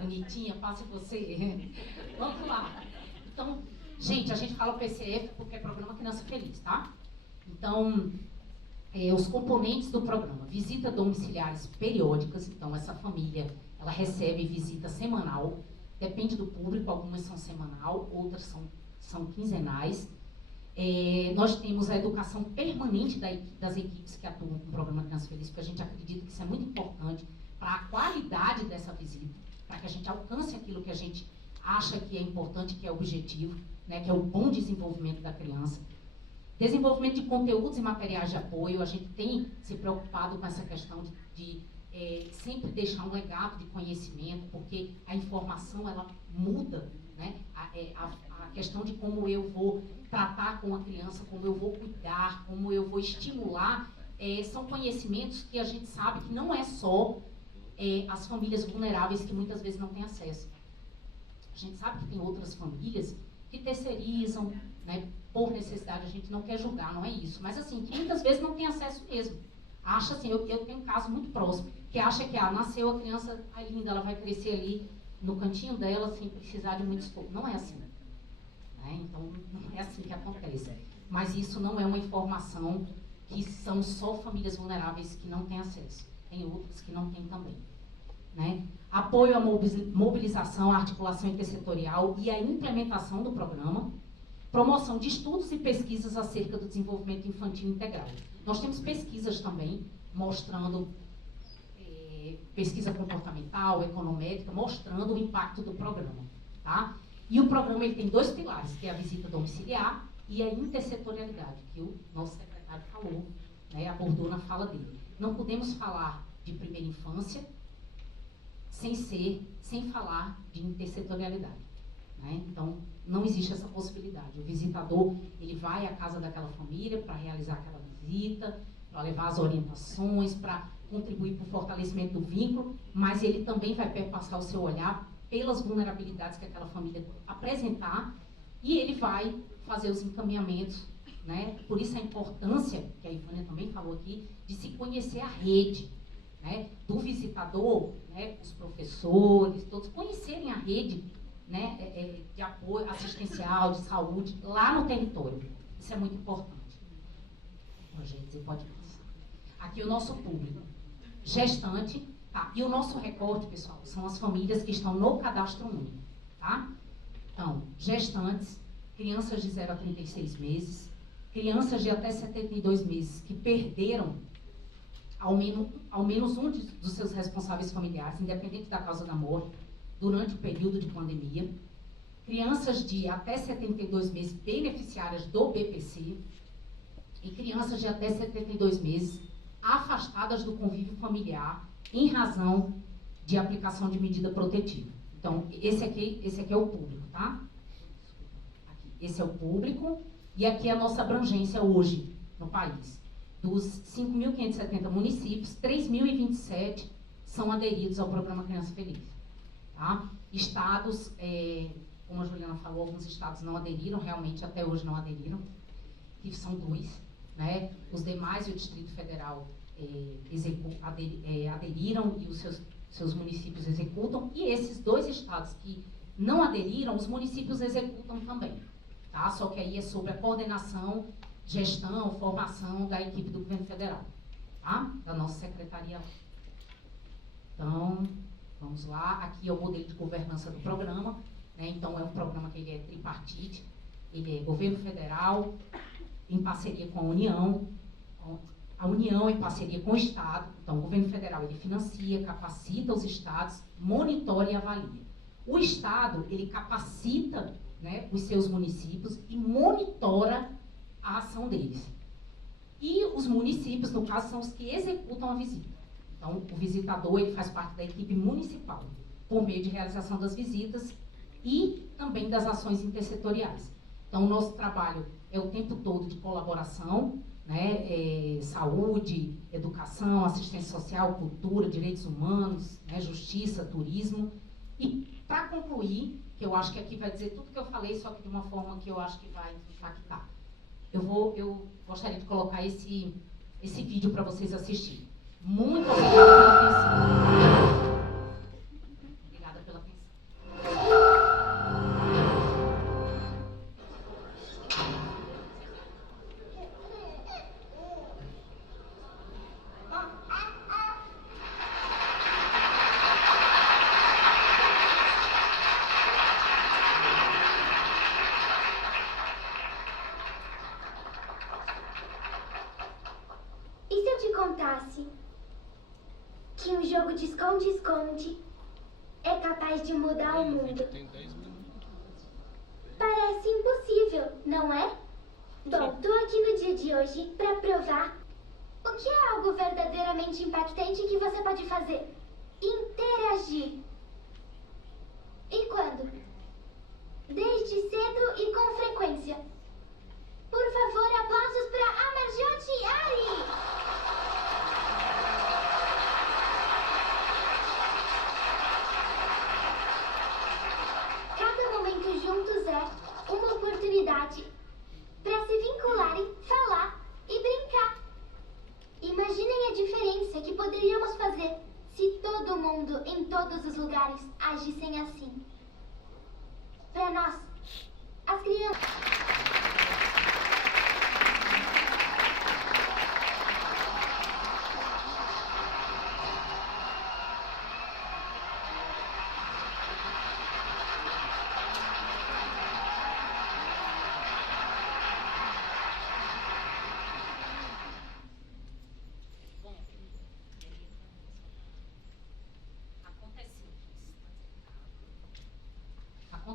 Bonitinha, passe você. Vamos lá. Então, gente, a gente fala PCF porque é Programa Criança Feliz, tá? Então, os componentes do programa: visita domiciliares periódicas. Então, essa família, ela recebe visita semanal. Depende do público, algumas são semanal, outras são quinzenais. Nós temos a educação permanente das equipes que atuam com o Programa Criança Feliz, porque a gente acredita que isso é muito importante para a qualidade dessa visita, para que a gente alcance aquilo que a gente acha que é importante, que é objetivo, né, que é o bom desenvolvimento da criança. Desenvolvimento de conteúdos e materiais de apoio. A gente tem se preocupado com essa questão de sempre deixar um legado de conhecimento, porque a informação, ela muda, né? A questão de como eu vou tratar com a criança, como eu vou cuidar, como eu vou estimular, são conhecimentos que a gente sabe que não é só as famílias vulneráveis que muitas vezes não têm acesso. A gente sabe que tem outras famílias que terceirizam, né, por necessidade. A gente não quer julgar, não é isso, mas assim, que muitas vezes não tem acesso mesmo. Acha assim, eu tenho um caso muito próximo, que acha que nasceu a criança, linda, ela vai crescer ali no cantinho dela sem precisar de muito esforço. Não é assim. Né? Então, não é assim que acontece. Mas isso não é uma informação que são só famílias vulneráveis que não têm acesso. Tem outras que não têm também. Né? Apoio à mobilização, à articulação intersetorial e à implementação do programa. Promoção de estudos e pesquisas acerca do desenvolvimento infantil integral. Nós temos pesquisas também mostrando, pesquisa comportamental, econométrica, mostrando o impacto do programa. Tá? E o programa ele tem 2 pilares, que é a visita domiciliar e a intersetorialidade, que o nosso secretário falou, né, abordou na fala dele. Não podemos falar de primeira infância sem falar de intersetorialidade. Né? Então, não existe essa possibilidade. O visitador, ele vai à casa daquela família para realizar aquela visita, para levar as orientações, para contribuir para o fortalecimento do vínculo, mas ele também vai perpassar o seu olhar pelas vulnerabilidades que aquela família apresentar e ele vai fazer os encaminhamentos. Né? Por isso a importância, que a Ivânia também falou aqui, de se conhecer a rede, né, do visitador, né, os professores, todos conhecerem a rede, né, de apoio assistencial, de saúde, lá no território. Isso é muito importante. Gente, você pode passar. Aqui o nosso público. Gestante, tá? E o nosso recorte, pessoal, são as famílias que estão no cadastro único, tá? Então, gestantes, crianças de 0 a 36 meses, crianças de até 72 meses que perderam ao menos um dos seus responsáveis familiares, independente da causa da morte, durante o período de pandemia, crianças de até 72 meses beneficiárias do BPC e crianças de até 72 meses afastadas do convívio familiar em razão de aplicação de medida protetiva. Então, esse aqui é o público, tá? Aqui, esse é o público e aqui é a nossa abrangência hoje no país. Dos 5.570 municípios, 3.027 são aderidos ao Programa Criança Feliz. Tá? Estados, como a Juliana falou, alguns estados não aderiram, realmente até hoje não aderiram, que são 2. Né? Os demais e o Distrito Federal aderiram e os seus municípios executam, e esses 2 estados que não aderiram, os municípios executam também. Tá? Só que aí é sobre a coordenação, gestão, formação da equipe do governo federal, tá? Da nossa secretaria. Então, vamos lá. Aqui é o modelo de governança do programa, né? Então, é um programa que ele é tripartite. Ele é governo federal, em parceria com a União em parceria com o Estado. Então, o governo federal, ele financia, capacita os estados, monitora e avalia. O Estado, ele capacita, né, os seus municípios e monitora a ação deles. E os municípios, no caso, são os que executam a visita. Então, o visitador, ele faz parte da equipe municipal, por meio de realização das visitas e também das ações intersetoriais. Então, o nosso trabalho é o tempo todo de colaboração, né, saúde, educação, assistência social, cultura, direitos humanos, né, justiça, turismo. E, para concluir, que eu acho que aqui vai dizer tudo que eu falei, só que de uma forma que eu acho que vai impactar. Eu gostaria de colocar esse vídeo para vocês assistirem. Muito obrigada pela atenção. Obrigada pela atenção. E se eu te contasse que um jogo de esconde-esconde é capaz de mudar o mundo? Parece impossível, não é? Bom, tô aqui no dia de hoje para provar o que é algo verdadeiramente impactante que você pode fazer. Interagir. E quando? Desde cedo e com frequência. Por favor, aplausos para Amarjot Ali! Cada momento juntos é uma oportunidade para se vincularem, falar e brincar. Imaginem a diferença que poderíamos fazer se todo mundo, em todos os lugares, agissem assim. Para nós, as crianças...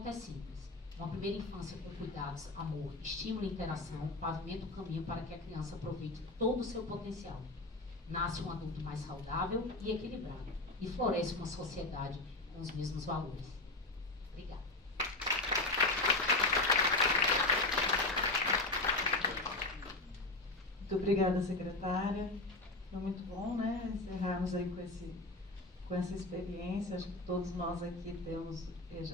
É simples. Uma primeira infância com cuidados, amor, estímulo e interação pavimenta o caminho para que a criança aproveite todo o seu potencial. Nasce um adulto mais saudável e equilibrado e floresce uma sociedade com os mesmos valores. Obrigada. Muito obrigada, secretária. Foi muito bom, né, encerrarmos aí com essa experiência. Acho que todos nós aqui temos,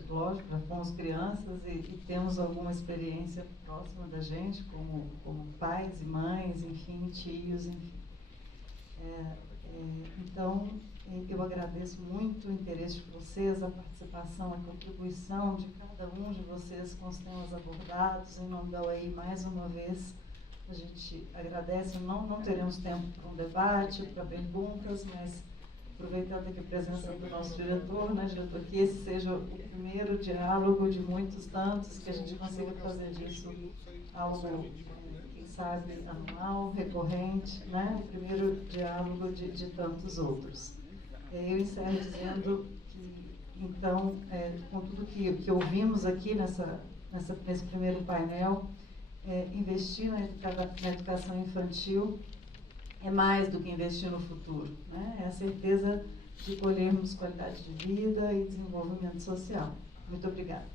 lógico, já fomos crianças e temos alguma experiência próxima da gente, como pais e mães, enfim, tios, enfim. Então, eu agradeço muito o interesse de vocês, a participação, a contribuição de cada um de vocês com os temas abordados. Em nome da UEI, mais uma vez, a gente agradece. Não teremos tempo para um debate, para perguntas, mas aproveitando aqui a presença do nosso diretor, né, diretor, que esse seja o primeiro diálogo de muitos tantos, que a gente consiga fazer disso algo, quem sabe, anual, recorrente, né, o primeiro diálogo de tantos outros. Eu encerro dizendo que, então, com tudo que ouvimos aqui nesse primeiro painel, investir na educação infantil é mais do que investir no futuro, né? É a certeza de colhermos qualidade de vida e desenvolvimento social. Muito obrigada.